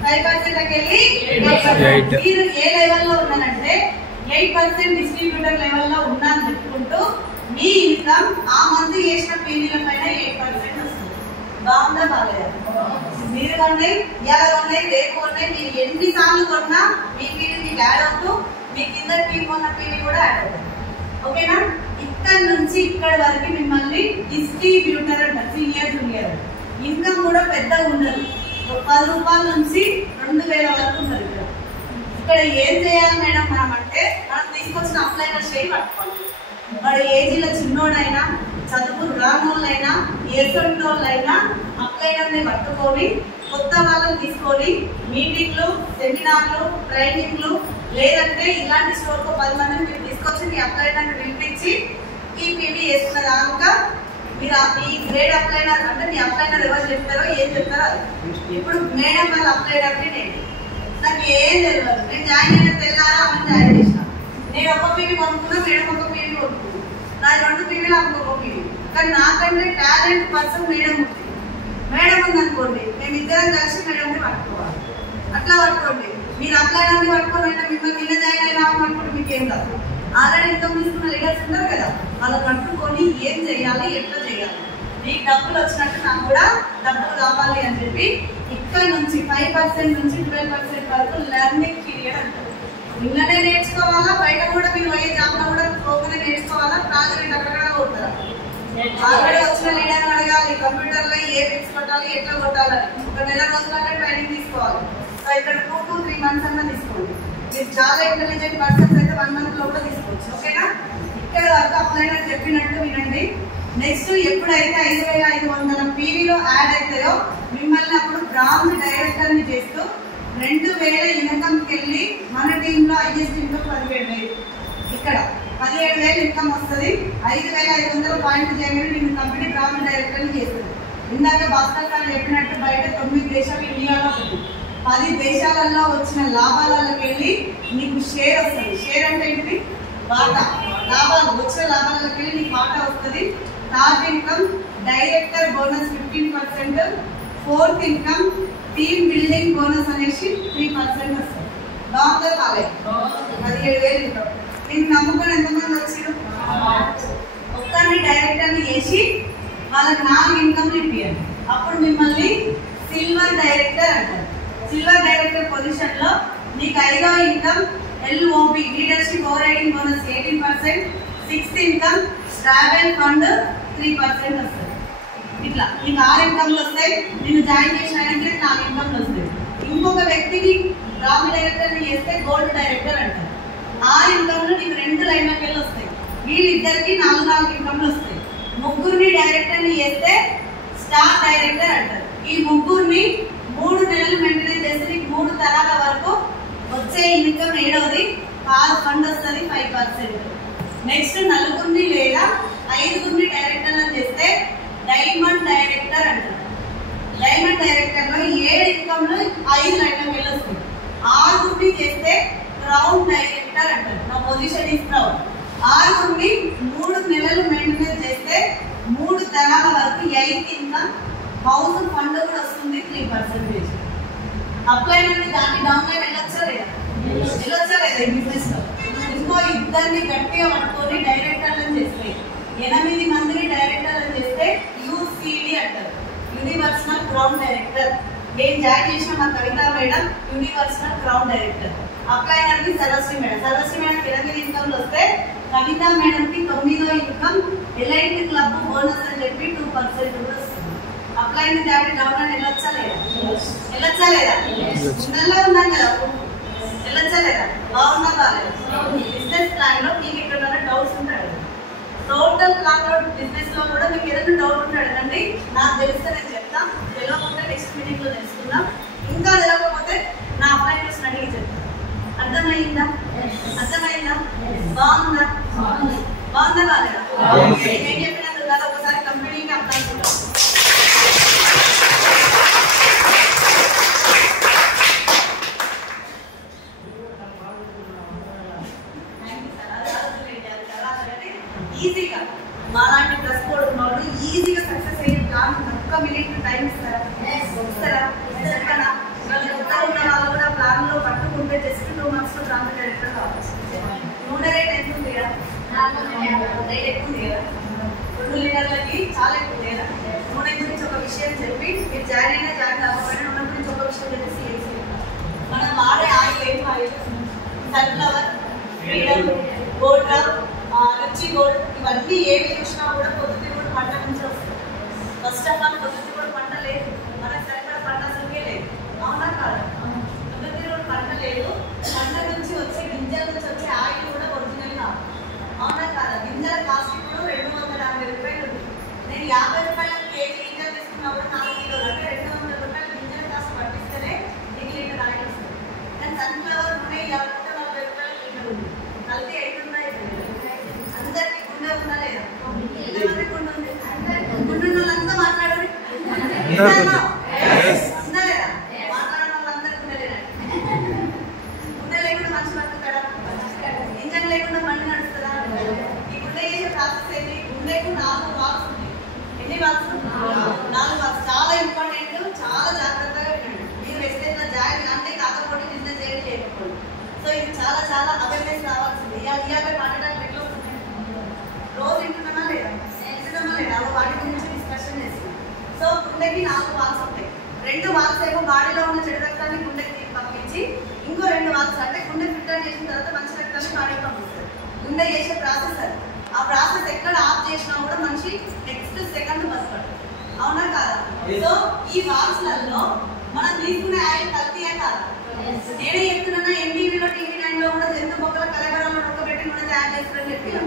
5% వెళ్ళి మీరు ఏ లెవెల్లో ఉన్నారంటే 8% డిస్ట్రిబ్యూటర్ లెవెల్లో ఉన్నాను చెప్పుకుంటూ మీ ఇన్కమ్ ఆ మంత్ చేసిన పీవీల పైన 8% వస్తుంది. బాగుందా? బాగాలేదా? మీరు కొన్నాయి, ఇవాళ కొన్నాయి, రేపు కొన్నాయి, మీరు ఎన్నిసార్లు కొన్నా మీ పీవీ మీకు యాడ్ అవుతూ మీ కింద పీవీ కొన్న పీవీ కూడా యాడ్ అవుతుంది. ఓకేనా? ఇక్కడ నుంచి ఇక్కడ వరకు మిమ్మల్ని డిస్ట్రిబ్యూటర్ అంటారు. సీనియర్ జూనియర్ ఇన్కమ్ కూడా పెద్దగా ఉండదు. 10 రూపాయల నుంచి 2000 వరకు ఉంటుంది. ఇక్కడ ఏం చేయాలి మేడం మనం అంటే మనం తీసుకొచ్చిన అప్లైనర్ చేయి పట్టుకోవాలి. వాడు ఏజీలో చిన్నోడైనా చదువు రానోళ్ళైనా ఏసోళ్ళైనా అప్లైనర్ని పట్టుకొని కొత్త వాళ్ళని తీసుకొని మీటింగ్లు, సెమినార్లు, ట్రైనింగ్లు లేదంటే ఇలాంటి స్టోర్కు 10 మందిని మీరు తీసుకొచ్చి మీ అప్లైనర్ని పిలిపించి ఈ పీవీ వేసుకున్న దాకా మీరు ఈ గ్రేడ్ అప్లైనర్ అంటే మీ అప్లైనర్ ఎవరు చెప్తారో ఏం చెప్తారో అది. ఇప్పుడు మేడం వాళ్ళ అప్లైనర్ని నాకు ఏం తెలియదు. నేను జాయిన్ అయిన తెల్లారా అని జాయిన్ చేసిన. నేను ఒక పీవీ కొనుక్కున్నా, మేడం ఒక పీవీ కొనుక్కున్నాను. నా 2 పీవీలు ఒక పీవీ. కానీ నాకంటే టాలెంట్ పర్సన్ మేడం ఉంది. మేడం ఉందనుకోండి, మేమిద్దరం కలిసి మేడంని పట్టుకోవాలి. అట్లా పట్టుకోండి. మీరు అప్లైనర్ని పట్టుకొని మిమ్మల్ని నిన్న జాయిన్ అయినా అనుకోండి, మీకు ఏం కాదు. ఆల్రెడీ ఇన్కమ్ తీసుకున్న లీడర్స్ ఉంటారు కదా, వాళ్ళని పట్టుకొని ఏం చేయాలి, ఎట్లా చేయాలి, మీకు డబ్బులు వచ్చినట్టు నాకు కూడా డబ్బులు కావాలి అని చెప్పి ఇక్కడ నుంచి 5% నుంచి 12% వరకు లెర్నింగ్ పీరియడ్ అంటారు. ఇళ్ళనే నేర్చుకోవాలా, బయట కూడా మీరు అయ్యే జాబ్లో కూడా ప్రోగ్రామ్ నేర్చుకోవాలా, ప్రాజెక్ట్ అక్కడ కొడతారా? ఆల్రెడీ వచ్చిన లీడర్ అడగాలి, కంప్యూటర్లో ఏ పిక్స్ కొట్టాలి, ఎట్లా కొట్టాలని. ఒక నెల రోజులంటే ట్రైనింగ్ తీసుకోవాలి. సో ఇక్కడ 2 to 3 months అన్నా తీసుకోండి. మీరు చాలా ఇంటెలిజెంట్ పర్సన్స్ అయితే 1 month లోపల తీసుకోవచ్చు. ఓకేనా? ఇక్కడ వరకు అప్లైనర్ చెప్పినట్టు వినండి. నెక్స్ట్ ఎప్పుడైతే 5500 పీవీలో యాడ్ అవుతాయో మిమ్మల్ని అప్పుడు బ్రాంచ్ డైరెక్టర్ని చేస్తూ 2000 ఇన్కమ్కి వెళ్ళి మన టీంలో హైయెస్ట్ ఇన్కమ్ 17,000. ఇక్కడ 17,000 ఇన్కమ్ వస్తుంది. 5500 పాయింట్ చేయమని నేను కంపెనీ బ్రాంచ్ డైరెక్టర్ని చేస్తుంది. ఇందాక భాస్కర్ గారు చెప్పినట్టు బయట 9 దేశాలు ఇండియాలో ఉంది. 10 దేశాలలో వచ్చిన లాభాలకు వెళ్ళి నీకు షేర్ వస్తుంది. షేర్ అంటే ఏంటి? వాటా. లాభాలు వచ్చిన లాభాలకు వెళ్ళి నీకు వాటా వస్తుంది. Third income director bonus 15%, fourth income team building bonus అనేసి 3% వస్తుంది. బాగుందా? కాలేదు. 17,000 ఇన్కమ్. నేను నమ్ముకొని ఎంతమంది వచ్చారు? ఒక్కరిని డైరెక్టర్ని చేసి వాళ్ళకి 4 ఇన్కమ్లు ఇప్పియండి. అప్పుడు మిమ్మల్ని సిల్వర్ డైరెక్టర్ అంటారు. సిల్వర్ డైరెక్టర్ పొజిషన్ లో నీకు 5వ income LOB leadership over riding bonus 18%, 6th income travel fund 3% వస్తుంది. ఇట్లా నీకు 6 ఇన్కమ్లు వస్తాయి. నేను జాయిన్ చేసిన 4 ఇన్కమ్లు వస్తాయి. ఇంకొక వ్యక్తిని బ్రాంచ్ డైరెక్టర్ని చేస్తే గోల్డ్ డైరెక్టర్ అంటారు. 6 ఇన్కమ్లు నీకు 2 లైన్లకు వెళ్ళి వస్తాయి. వీళ్ళిద్దరికి 4 ఇన్కమ్లు వస్తాయి. ముగ్గురిని డైరెక్టర్ని చేస్తే స్టార్ డైరెక్టర్ అంటారు. ఈ ముగ్గురిని 3 నెలలు మెయింటైన్ చేస్తే నీకు 3 తరాల వరకు వచ్చే ఇన్కమ్ 7వది కార్ ఫండ్ వస్తుంది 5%. నెక్స్ట్ 4 లేదా 5 డైరెక్టర్లను చేస్తే డైమండ్ డైరెక్టర్ అంటారు. డైమండ్ డైరెక్టర్ లో 7 ఇన్కమ్లు 5 లైన్లకు వెళ్ళి వస్తుంది. 6 చేస్తే క్రౌన్ డైరెక్టర్ అంటారు. నా పొజిషన్ ఇస్ క్రౌన్. 6 3 నెలలు మెయింటైన్ చేస్తే 3 తరాల వరకు 8th ఇన్కమ్ హౌస్ ఫండ్ కూడా వస్తుంది 3%. అప్లైనర్ దాన్ని డౌన్ లైన్ వెళ్ళొచ్చా లేదా? ఈ బిజినెస్ లో ఇంకో 2 గట్టిగా పట్టుకొని డైరెక్టర్లను చేస్తే 8 మందిని డైరెక్టర్లను చేస్తే UCD అంటారు. Universal crown director. నేను జాయిన్ చేసిన మా Kavitha madam universal crown director. Apply అనేది సరస్వతి మేడం. సరస్వతి మేడం 8 ఇన్కమ్లు వస్తే కవిత మేడంకి 9వ ఇన్కమ్ ఎలైట్ క్లబ్ బోనస్ అని చెప్పి 2% కూడా వస్తుంది. అప్లై అనేది డౌన్ అని వెళ్ళొచ్చా లేదా? వెళ్ళొచ్చా లేదా? నెలలో ఉన్నాం కదా, వెళ్ళొచ్చా లేదా? బాగున్నా బాగాలేదు. బిజినెస్ ప్లాన్ లో మీకు ఇక్కడ డౌట్స్ ఉంటాడు. టోటల్ ప్లాన్ లో బిజినెస్ లో కూడా మీకు ఏదైనా డౌట్ ఉంటాడు అండి, నాకు తెలిస్తే నేను చెప్తాను. తెలియకపోతే నెక్స్ట్ మీటింగ్ లో తెలుసుకుందాం. ఇంకా తెలియకపోతే నా అప్లై కోసం అడిగి చెప్తాను. అర్థమైందా? అర్థమైందా? బాగుందా? బాగుందా బాగాలేదా? నేను చెప్పినట్టు కదా ఒకసారి కంపెనీకి అప్లై చేద్దాం. ఈజీగా మాలాంటి డ్రెస్ కోడ్ ఉన్నవాళ్ళు ఈజీగా సక్సెస్ అయ్యే ప్లాన్ ఒక్క మినిట్ టైం ఇస్తారా? ఇస్తారా? చెప్పనా? కొత్త ఉన్న వాళ్ళు కూడా ప్లాన్ లో పట్టుకుంటే జస్ట్ 2 months లో ట్రాన్స్ఫర్ డైరెక్టర్ కావచ్చు. నూనె రేట్ ఎంత ఉంది కదా? రేట్ ఎక్కువ ఉంది కదా? 2 లీటర్లకి చాలా ఎక్కువ ఉంది కదా? నూనె గురించి ఒక విషయం చెప్పి మీరు జాయిన్ అయినా జాయిన్ అవ్వకపోయినా నూనె గురించి ఒక విషయం చెప్పి సిఎస్సి మనం వాడే ఆయిల్ ఏం ఆయిల్? సన్ఫ్లవర్, ఫ్రీడమ్, గోల్డ్, రుచి గోల్డ్, ఇవన్నీ ఏవి చూసినా కూడా పొద్దుతిరుగుడు పంట నుంచి వస్తుంది. ఫస్ట్ ఆఫ్ ఆల్ పొద్దుతిరుగుడు పంట లేదు, మనకు సరిపడా పంట అసలుకే లేదు. అవునా కాదు? పొద్దుతిరుగుడు పంట లేదు, పంట నుంచి వచ్చే గింజల నుంచి వచ్చే ఆయిల్ కూడా ఒరిజినల్ కాదు. అవునా కాదా? గింజల కాస్ట్ ఇప్పుడు 250 రూపాయలు ఉంది. నేను 50 రూపాయలకు కేజీ గింజలు తీసుకున్నప్పుడు 4 కిలోలు అంటే 200 రూపాయలు గింజల కాస్ట్ పట్టిస్తేనే నీకు లీటర్ ఆయిల్ వస్తుంది. కానీ సన్ఫ్లవర్ నూనె 40 రూపాయలు లీటర్ ఉంది. కలిసి 8 ఉన్నాయి. అందరికి గుండె ఉందా లేదా? ఎంతమంది గుండె ఉంది? గుండె వాళ్ళంతా మాట్లాడారు. ఉందా లేదా? మాట్లాడిన వాళ్ళందరూ గుండె లేదండి. గుండె లేకుండా మనిషి బతుకుతాడా? ఇంజన్ లేకుండా బండి నడుస్తుందా? ఈ గుండె చేసే ప్రాసెస్ ఏంటి? గుండెకు 4 వాల్స్ ఉన్నాయి. ఎన్ని వాల్స్? 4 వాల్స్. చాలా ఇంపార్టెంట్, చాలా జాగ్రత్తగా వినండి. మీరు వెస్టేజ్ లో జాయిన్ అంటే కాకపోతే బిజినెస్ చేయకపోండి. సో ఇది చాలా చాలా అవేర్నెస్ కావాల్సింది. ఇవాళ మాట్లాడడానికి ఎట్లా వస్తుంది? రోజు వింటున్నామా లేదా? వింటున్నామా లేదా? వాటి గురించి డిస్కషన్ చేస్తున్నాం. సో గుండెకి 4 వాల్స్ ఉంటాయి. 2 వాల్స్ ఏమో బాడీలో ఉన్న చెడు రక్తాన్ని గుండెకి పంపించి, ఇంకో 2 వాల్స్ అంటే గుండె ఫిల్టర్ చేసిన తర్వాత మంచి రక్తాన్ని బాడీకి పంపిస్తారు. గుండె చేసే ప్రాసెస్ అది. ఆ ప్రాసెస్ ఎక్కడ ఆఫ్ చేసినా కూడా మనిషి నెక్స్ట్ సెకండ్ బతకడు. అవునా కాదా? సో ఈ వాల్స్లలో మనం తీసుకునే ఆయిల్ కల్తీయే కాదు. నేనే చెప్తున్నా, ఎన్టీవీలో TV9 లో కూడా జంతు బొక్కల కలగడంలో ఉడకబెట్టి నూనె తయారు చేస్తారని చెప్పిన.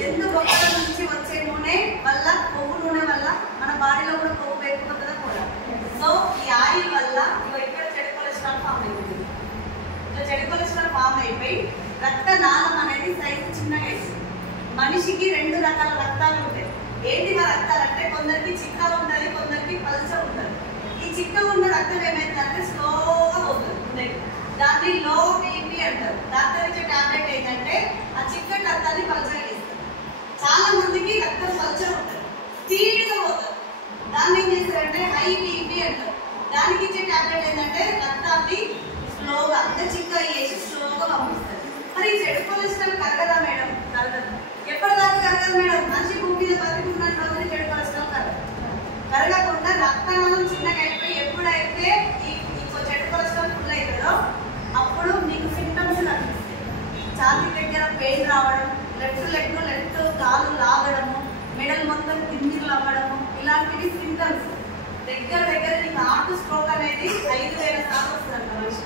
జంతు బొక్కల నుంచి వచ్చే నూనె వల్ల, కొవ్వు నూనె వల్ల మన బాడీలో కూడా కొవ్వు పేరుకుంటుందా కూడా. సో ఈ ఆయిల్ వల్ల ఇక్కడ చెడు కొలెస్ట్రాల్ ఫామ్ అవుతుంది. చెడు కొలెస్ట్రాల్ ఫామ్ అయిపోయి రక్తనాళం అనేది సైజు చిన్నగా అవుతుంది. మనిషికి 2 రకాల రక్తాలు ఉంటాయి. ఏంటి మా రక్తాలు అంటే, కొందరికి చిక్క ఉంటుంది, కొందరికి పల్చ ఉంటుంది. ఈ చిక్క ఉన్న రక్తం ఏమైందంటే స్లోగా పోతుంది. దాన్ని లో బీపీ అంటారు. డాక్టర్ ఇచ్చే టాబ్లెట్ ఏంటంటే ఆ చిక్కటి రక్తాన్ని పల్చగా చేస్తారు. చాలా మందికి రక్తం పల్చగా ఉంటుంది, స్పీడ్గా పోతుంది. దాన్ని ఏం చేస్తారంటే హై బీపీ అంటారు. దానికి ఇచ్చే టాబ్లెట్ ఏంటంటే రక్తాన్ని స్లోగా అంటే చిక్క చేసి స్లోగా పంపిస్తారు. మరి ఈ చెడు కొలెస్ట్రాల్ కరగదా మేడం? కరగదు. ఎప్పటిదాకా కరగదు మేడం? మనిషి భూమి మీద బతికున్న రోజున చెడు కొలెస్ట్రాల్ కరగదు. కరగకుండా రక్తనాళం చిన్నగా అయిపోయి ఎప్పుడైతే ఈ చెడు కొలెస్ట్రాల్ ఫుల్ అవుతుందో అప్పుడు మీకు సింటమ్స్ కనిపిస్తాయి. ఛాతీ దగ్గర పెయిన్ రావడం, లెఫ్ట్ కాలు లాగడము, మెడల్ మొత్తం కిందికి అవ్వడము, ఇలాంటివి సింటమ్స్. దగ్గర నీకు హార్ట్ స్ట్రోక్ అనేది 5000 సార్లు వస్తుంది మనిషి.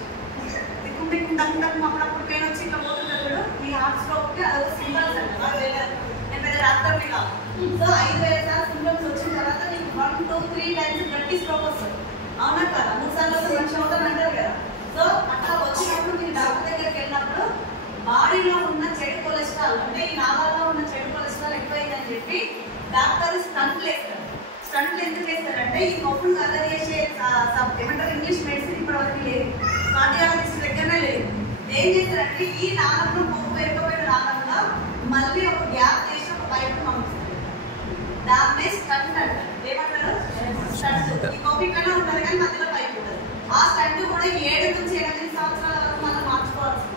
అప్పుడప్పుడు పెయిన్ వచ్చి ఇట్లా పోతున్నప్పుడు మీ హార్ట్ స్ట్రోక్ కి అదొక సింటమ్స్ అంటారు. నేను పెద్ద డాక్టర్ని కాదు. సో 5000 సార్లు సింటమ్స్ వచ్చిన తర్వాత నీకు 1, 2, 3 టైమ్స్ గట్టి స్ట్రోక్ వస్తుంది. అవునా కదా? 3 సార్లు వస్తే మనిషి అవుతాను అంటారు కదా. సో అట్లా వచ్చినప్పుడు మీరు డాక్టర్ దగ్గరికి వెళ్ళినప్పుడు బాడీలో ఉన్న చెడు కొలెస్ట్రాల్ అంటే ఈ నాళాల్లో ఉన్న చెడు కొలెస్ట్రాల్ ఎక్కువైందని చెప్పి డాక్టర్ స్టంట్లు వేస్తారు. స్టంట్లు ఎందుకు వేస్తారంటే ఈ నొప్పులు కలర్ చేసే ఏమంటారు ఇంగ్లీష్ మెడిసిన్ ఇప్పటివరకు లేదు, కార్డియాలజిస్ట్ దగ్గరనే లేదు. ఏం చేస్తారంటే ఈ నాళంలో కొవ్వు పేరుకోపోయిన నాళంలో మళ్ళీ ఒక గ్యాప్ చేసి ఒక పైపు పంపిస్తారు. దాన్నే స్టంట్ అంటారు. ఏమంటారు? స్టంట్. ఈ కొవ్వు ఇక్కడనే ఉంటుంది కానీ మధ్యలో పైపు ఉంటుంది. ఆ స్టంట్ కూడా 7 నుంచి 8 సంవత్సరాల వరకు మనం మార్చుకోవాల్సింది.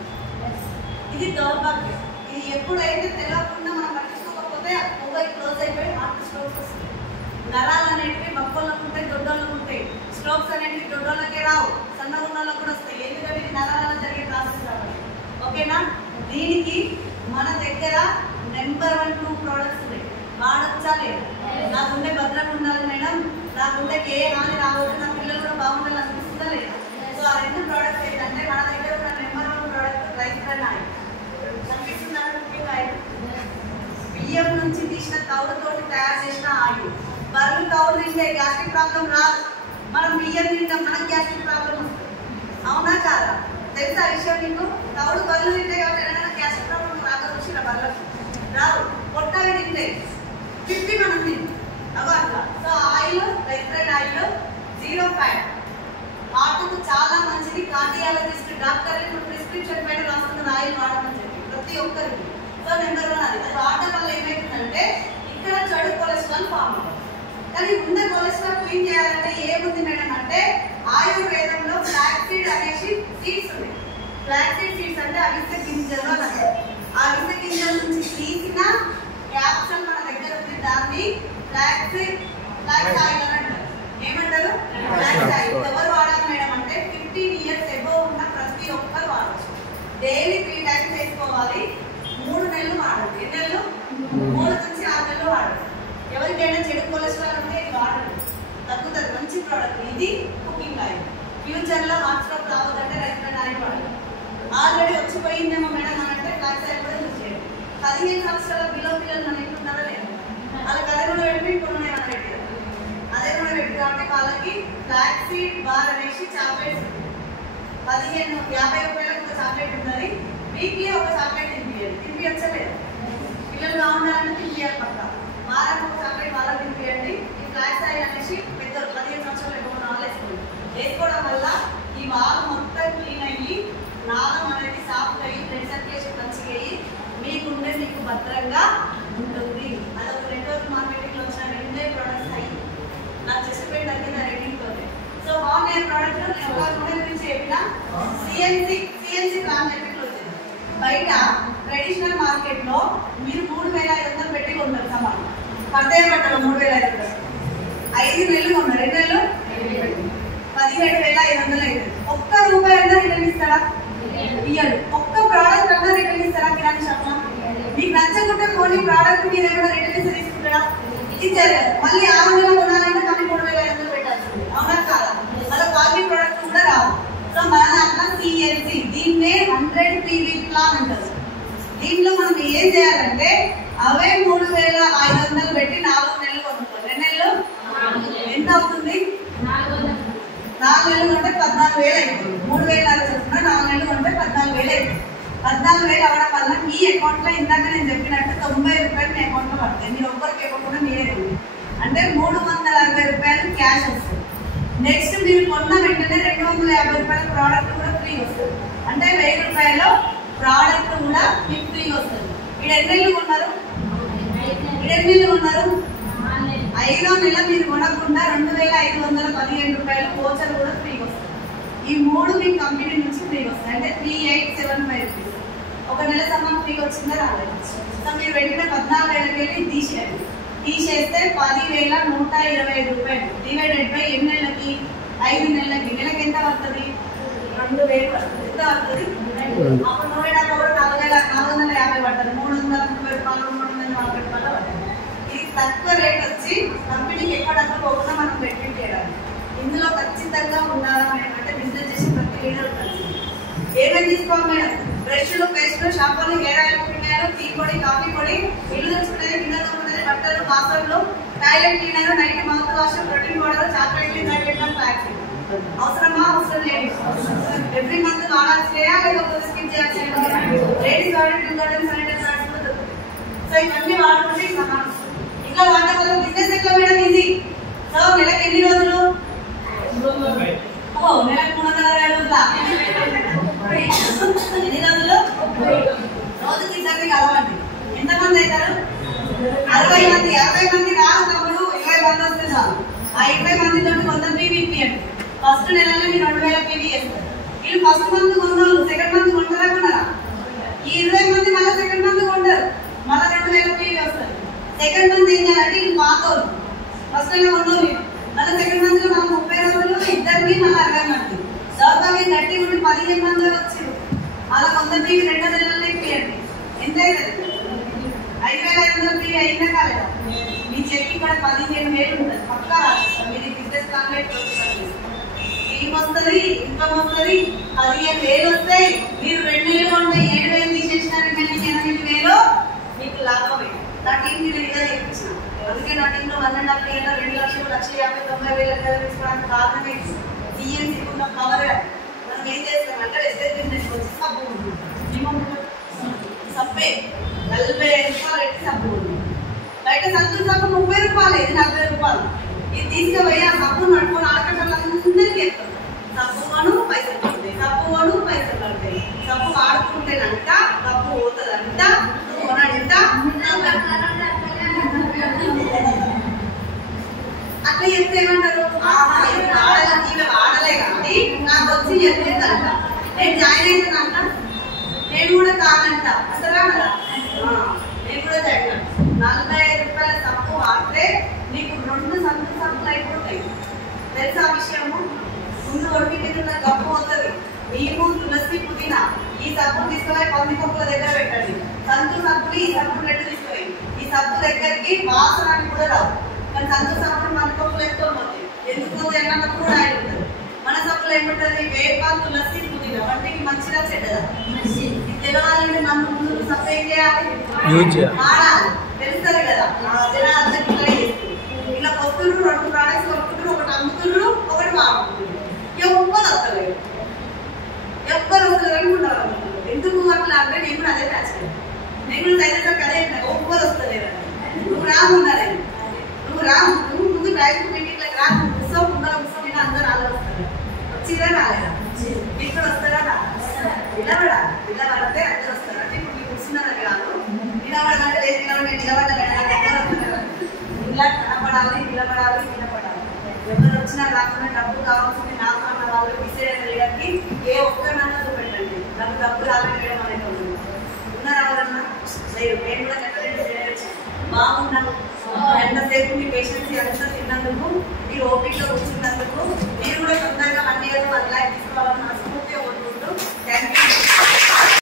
ఇది దౌర్భాగ్యం. ఇది ఎప్పుడైతే తెలియకుండా మనం పట్టించుకోకపోతే కొవ్వు క్లోజ్ అయిపోయి హార్ట్ స్ట్రోక్ వస్తుంది. నరాలు అనేటివి బొక్కలకు ఉంటాయి, దొడ్డలకు ఉంటాయి. స్ట్రోక్స్ అనేవి దొడ్డోళ్ళకే రావు, సన్నగా ఉన్న వాళ్ళకి కూడా వస్తాయి. ఎందుకంటే ఇది నరాల జరిగే ప్రాసెస్ కాబట్టి. ఓకేనా? దీనికి మన దగ్గర నెంబర్ 1, 2 ప్రోడక్ట్స్ ఉన్నాయి. వాడచ్చా లేదు? నాకుండే భద్రంగా ఉండాలి మేడం, నాకుండే ఏ హాని రావద్దు, నా పిల్లలు కూడా బాగుండాలి అనిపిస్తుందా లేదా? సో ఆ 2 ప్రోడక్ట్స్ ఏంటంటే మన దగ్గర ఉన్న number 1 product rice bran oil. కనిపిస్తుందా ముఖ్యంగా ఆయిల్? బియ్యం నుంచి తీసిన తౌడుతోటి తయారు చేసిన ఆయిల్. బర్రెలు తౌడు తింటే గ్యాస్ట్రిక్ ప్రాబ్లం రాదు, మనం బియ్యం తింటాం మనకి గ్యాస్ట్రిక్ ప్రాబ్లం వస్తుంది. అవునా కాదా? తెలుసా విషయం మీకు? తౌడు బర్రెలు తింటే కాబట్టి ఏదైనా గ్యాస్ట్రిక్ ప్రాబ్లం రాక వచ్చిన బర్రెలకు రాదు. పొట్టవి తింటే తిప్పి మనం తింటాం అవ అట్లా. So oil rice bran oil 0 fat, హార్ట్కు చాలా మంచిది. కార్డియాలజిస్ట్ డాక్టర్లు ప్రిస్క్రిప్షన్ పైన రాస్తున్న ఆయిల్ వాడమని చెప్పి ప్రతి ఒక్కరికి. సో నెంబర్ 1 అది వాడటం వల్ల ఏమైతుందంటే ఇక్కడ చెడు కొలెస్ట్రాల్ ఫామ్ అవుతుంది. కానీ ఉన్న కొలెస్ట్రాల్ క్లీన్ చేయాలంటే ఏముంది మేడం అంటే ఆయుర్వేదంలో ఫ్లాక్ సీడ్ అనేసి సీడ్స్ ఉన్నాయి. ఫ్లాక్ సీడ్ సీడ్స్ అంటే అవిసె గింజలు అని అంటారు. ఆ అవిసె గింజల నుంచి తీసిన క్యాప్సూల్ మన దగ్గర ఉంది. దాన్ని ఫ్లాక్స్ ఆయిల్ అని అంటారు. ఏమంటారు? Flax oil. ఎవరు వాడాలి మేడం అంటే 15 years అబోవ్ ఉన్న ప్రతి ఒక్కరు వాడచ్చు. డైలీ 3 times చేసుకోవాలి. 3 నెలలు వాడండి. ఎన్ని నెలలు? 3 నుంచి 6 నెలలు వాడండి. ఎవరికైనా చెడు కొలెస్ట్రాల్ ఉంటే ఇది వాడండి, తగ్గుతుంది. మంచి ప్రోడక్ట్ ఇది. కుకింగ్ ఆయిల్ ఫ్యూచర్ లో హార్ట్ స్ట్రోక్ రావద్దంటే రైస్ బ్రాన్ ఆయిల్ వాడండి. ఆల్రెడీ వచ్చిపోయిందేమో మేడం అని అంటే ఫ్లాక్స్ ఆయిల్ కూడా యూజ్ చేయండి. 15 సంవత్సరాల బిలో పిల్లలు మన ఇంట్లో ఉన్నారా లేదు? వాళ్ళకి అదే కూడా పెట్టి ఇప్పుడు మనం పెట్టారు. అదే కూడా పెట్టి కాబట్టి వాళ్ళకి ఫ్లాక్ సీడ్ బార్ అనేసి చాక్లెట్స్ 50 రూపాయలకు ఒక చాక్లెట్ ఉంటుంది. వీక్లీ ఒక చాక్లెట్ తినిపించలేదు. పిల్లలు బాగుండాలని తినిపించాలి పక్క. వారానికి ఒక చాక్లెట్ వాళ్ళకి తినిపించండి. ఈ ఫ్లాక్స్ ఆయిల్ అనేసి పెద్దలు 15 సంవత్సరాలు ఎక్కువ వాళ్ళు వేసుకోవడం వల్ల ఈ వారం మొత్తం క్లీన్ అయ్యి నాదం అనేది సాఫ్ట్ అయ్యి బ్లడ్ సర్క్యులేషన్ మంచిగా అయ్యి మీకుండే మీకు భద్రంగా ఉంటుంది. అదొక నెట్వర్క్ మార్కెటింగ్ లో వచ్చిన 2 ప్రొడక్ట్స్ అయ్యి నాకు చెప్పేది తగ్గిన రేటింగ్తోనే. సో బాగున్నాయి ప్రోడక్ట్. నేను ఒక గురించి చెప్పిన సిఎన్సి ప్లాన్ నెట్వర్క్ వచ్చింది. బయట ట్రెడిషనల్ మార్కెట్ లో మీరు 3500 పెట్టి కొంటారు సమానం. పదే పట్టాలి 3500. 5 నెలలు కొన్నారు. 2 నెలలు 17,500 అయింది. ఒక్క రూపాయి అయినా రిటర్న్ ఇస్తారా? ఇయ్యడు. ఒక్క ప్రోడక్ట్ అన్నా రిటర్న్ ఇస్తారా? కిరాణా షాప్ లో మీకు నచ్చకుంటే కొన్ని ప్రోడక్ట్ మీరు ఏమైనా రిటర్న్ ఇస్తే తీసుకుంటారా? ఇచ్చారు. మళ్ళీ 6 నెలలు కొనాలంటే కానీ 3,500 పెట్టాల్సింది. అవునా కాదా? మళ్ళీ క్వాలిటీ ప్రోడక్ట్ కూడా రావు. సో మన దాంట్లో సిఎన్సి, దీన్నే 100 PV ప్లాన్ అంటారు. దీంట్లో మనం ఏం చేయాలంటే అవే 3,500 పెట్టి 4 నెలలు కొనుక్కోవాలి. 2 నెలలు ఎంత అవుతుంది? 4 నెలలు అంటే 14,000 అయిపోతుంది. 3,000 చెప్తున్నా, 4 నెలలు అంటే 14,000 అయిపోతుంది. 14,000 అవడం వల్ల మీ అకౌంట్ లో ఇందాక నేను చెప్పినట్టు 90 రూపాయలు మీ అకౌంట్ లో పడతాయి. మీరు ఒక్కరికి ఇవ్వకుండా మీరే ఉంది అంటే 360 రూపాయలు క్యాష్ వస్తుంది. నెక్స్ట్ మీరు కొన్న వెంటనే 250 రూపాయల ప్రోడక్ట్ కూడా ఫ్రీ వస్తుంది. అంటే 1000 రూపాయలు ప్రోడక్ట్ కూడా మీకు ఫ్రీ వస్తుంది. ఇక్కడ ఎన్ని నెలలు కొన్నారు? 5వ నెల మీరు కొనకుండా 2,515 రూపాయలు వోచర్ కూడా ఫ్రీ వస్తుంది. ఈ 3 మీ కంపెనీ నుంచి ఫ్రీ వస్తాయి. అంటే 3,875 రూపీస్. ఒక నెల సమాన్ ఫ్రీ వచ్చిందా రాలేదు? సో మీరు పెట్టిన 14,000కి వెళ్ళి తీసేయండి. తీసేస్తే 10,125 రూపాయలు డివైడెడ్ బై ఎన్ని నెలలకి? 5 నెలలకి. నెలకి ఎంత పడుతుంది? 2,000 పడుతుంది. ఎంత పడుతుంది? అప్పుడు 4,450 పడుతుంది. 330 రూపాయలు 340 రూపాయలు పడుతుంది. ఇది తక్కువ రేట్ వచ్చి కంపెనీకి ఎక్కువ డబ్బులు పోకుండా మనం పెట్టి చేయాలి. ఇందులో ఖచ్చితంగా ఉండాలా మేడం అంటే బిజినెస్ చేసే ప్రతి లీడర్ కలిసి ఏమేమి తీసుకోవాలి మేడం? బ్రష్లు, పేస్ట్లు, షాంపూలు, హెయిర్ ఆయిల్, పిన్నెలు, టీ పొడి, కాఫీ పొడి, ఇల్లు తెచ్చుకునేది, గిన్నె తోముకునేది, బట్టలు, పాత్రలు, toilet cleaner, night mouth wash, protein powder, chocolate, flax. అవసరమా? అవసరం లేదు. ఎవ్రీ మంత్ వాడాల్సియా లేకపోతే స్కిప్ చేయాల్సిందా? లేడీస్ వాడే 2,000 శానిటైజర్ ప్యాడ్స్ కూడా దొరుకుతాయి. సో ఇవన్నీ వాడుకుంటే సమానం. ఇంకా వాడే వల్ల బిజినెస్ ఎట్లా మేడం? ఈజీ. సో నెలకు ఎన్ని రోజులు? నెలకు 360 రోజుల. ఎన్ని రోజులు? రోజుకి 2 కలవండి. ఎంతమంది అవుతారు? 60 మంది. 60 మంది రాసినప్పుడు 20 మంది వస్తే చాలు. ఆ 20 మందితో కొంత పీవీపీ అంటే ఫస్ట్ నెలలో మీరు 2,000 పీవీ చేస్తారు. వీళ్ళు ఫస్ట్ మంత్ కొన్నారు, సెకండ్ మంత్ కొంటారా కొన్నారా? ఈ 20 మంది మళ్ళీ సెకండ్ మంత్ కొంటారు, మళ్ళీ 2,000 పీవీ వస్తారు. సెకండ్ మంత్ ఏం చేయాలంటే వీళ్ళు పాతోళ్ళు ఫస్ట్ నెల కొన్నారు, మళ్ళీ సెకండ్ మంత్ లో మనం 30 రోజులు సర్వే గట్టి ఉండి 15 మంది వచ్చారు. అలా కొంత టీవీ 2 నెలల్లో ఇప్పియండి. ఎంత అవుతుంది? 5,500 టీవీ అయినా కాలేదా? మీ చెక్ ఇక్కడ 15,000 ఉంటుంది. పక్కా రాసిస్తాం. మీరు బిజినెస్ ప్లాన్ టీమ్ వస్తుంది, ఇన్కమ్ వస్తుంది, 15,000 వస్తాయి. మీరు 2 నెలలు ఉంటే 7,000 తీసేసినారు. 8,000 మీకు లాభమే. నా టీంకి నేను ఇదే నేర్పించిన. అందుకే నా టీంలో 1.5 ఇయర్లో 2 లక్షలు 1,50,000 తీసుకోవడానికి కారణమే సిఎన్సీ ఉన్న పవర్. మనం ఏం చేస్తామంటే ఎస్టేట్ బిజినెస్ వచ్చి సబ్బు ఉంటుంది. సబ్బే 45 రూపాయలు పెట్టి సబ్బు ఉంది. బయట సంతూర్ సబ్బు 30 రూపాయలు, ఇది 40 రూపాయలు. ఇది తీసుకుపోయి ఆ సబ్బును నడుపుకొని ఆడకట్టలందరికీ చెప్తాం. సబ్బు కొను పైసలు పడతాయి, సబ్బు కొను పైసలు పడతాయి. సబ్బు వాడుకుంటేనంట డబ్బు పోతుందంట, కొనంట. అట్లా చెప్తే ఏమంటారు? ఈమె వాడలే కానీ నాకు వచ్చి చెప్పిందంట, నేను జాయిన్ అవుతానంట, నేను కూడా కాదంట. అసలు నేను కూడా జాయిన్. 45 రూపాయల సబ్బు వాడితే నీకు 2 సంతూర్ సబ్బులు అయిపోతాయి. తెలుసా విషయము? ముందు ఒడికి మీద గప్పు అవుతుంది. నీము తులసి పుదీనా ఈ సబ్బులు తీసుకుపోయి 10 కప్పుల దగ్గర పెట్టండి. సంతూర్ సబ్బులు ఈ సబ్బులు 2 తీసుకుపోయి ఈ సబ్బు దగ్గరికి వాసనానికి కూడా రావు. కానీ సంతూర్ సబ్బులు మన కప్పులు ఎక్కువ పోతాయి. ఎందుకు ఎన్నప్పుడు కూడా ఆయన ఉంటుంది. మన సబ్బులు ఏముంటుంది? వేప తులసి పుదీనా వంటికి మంచిగా చెడ్డదా? ఇది తెలవాలంటే మనం ముందు సబ్బు ఏం చేయాలి? వాడాలి. తెలుస్తుంది కదా? జనాలందరికీ ఇలా చేస్తుంది. ఇలా పొత్తులు 2 ప్రోడక్ట్స్ కొనుక్కుంటారు, ఒకటి అమ్ముతున్నారు, ఒకటి వాడుకుంటున్నారు. ఎవ్వరు వస్తలేదు, ఎవ్వరు వస్తలేరు ఉండరు. ఎందుకు అట్లా అంటే నేను కూడా అదే ప్యాచ్. నేను కూడా సైలెంట్ అదే ఎవ్వరు వస్తలేరు. నువ్వు రామున్నారే, నువ్వు రాము, నువ్వు ముందు రైతు మీటింగ్లకు రా. ఉత్సవం ఉండాలి, ఉత్సవం మీద అందరూ వస్తారు. వచ్చిరా రాలేదా? ఇక్కడ వస్తారా? నిలబడాలి. నిలబడితే అందరూ వస్తారు. అంటే ఇప్పుడు మీకు కూర్చున్నారని కాదు, నిలబడాలంటే లేదు, నిలబడాలి. ఇలా కనపడాలి, నిలబడాలి, నిలబడాలి. ఎవరు వచ్చినా రాకుండా డబ్బు కావాల్సింది నాకు అన్న వాళ్ళు డిసైడ్ అయ్యేదానికి ఏ ఒక్కరన్నా చూపెట్టండి. నాకు డబ్బు రాలేదు అనేది ఉన్నారా? ఎవరన్నా లేదు. నేను కూడా బాగున్నాను. ఎంతసేపు మీ పేషెంట్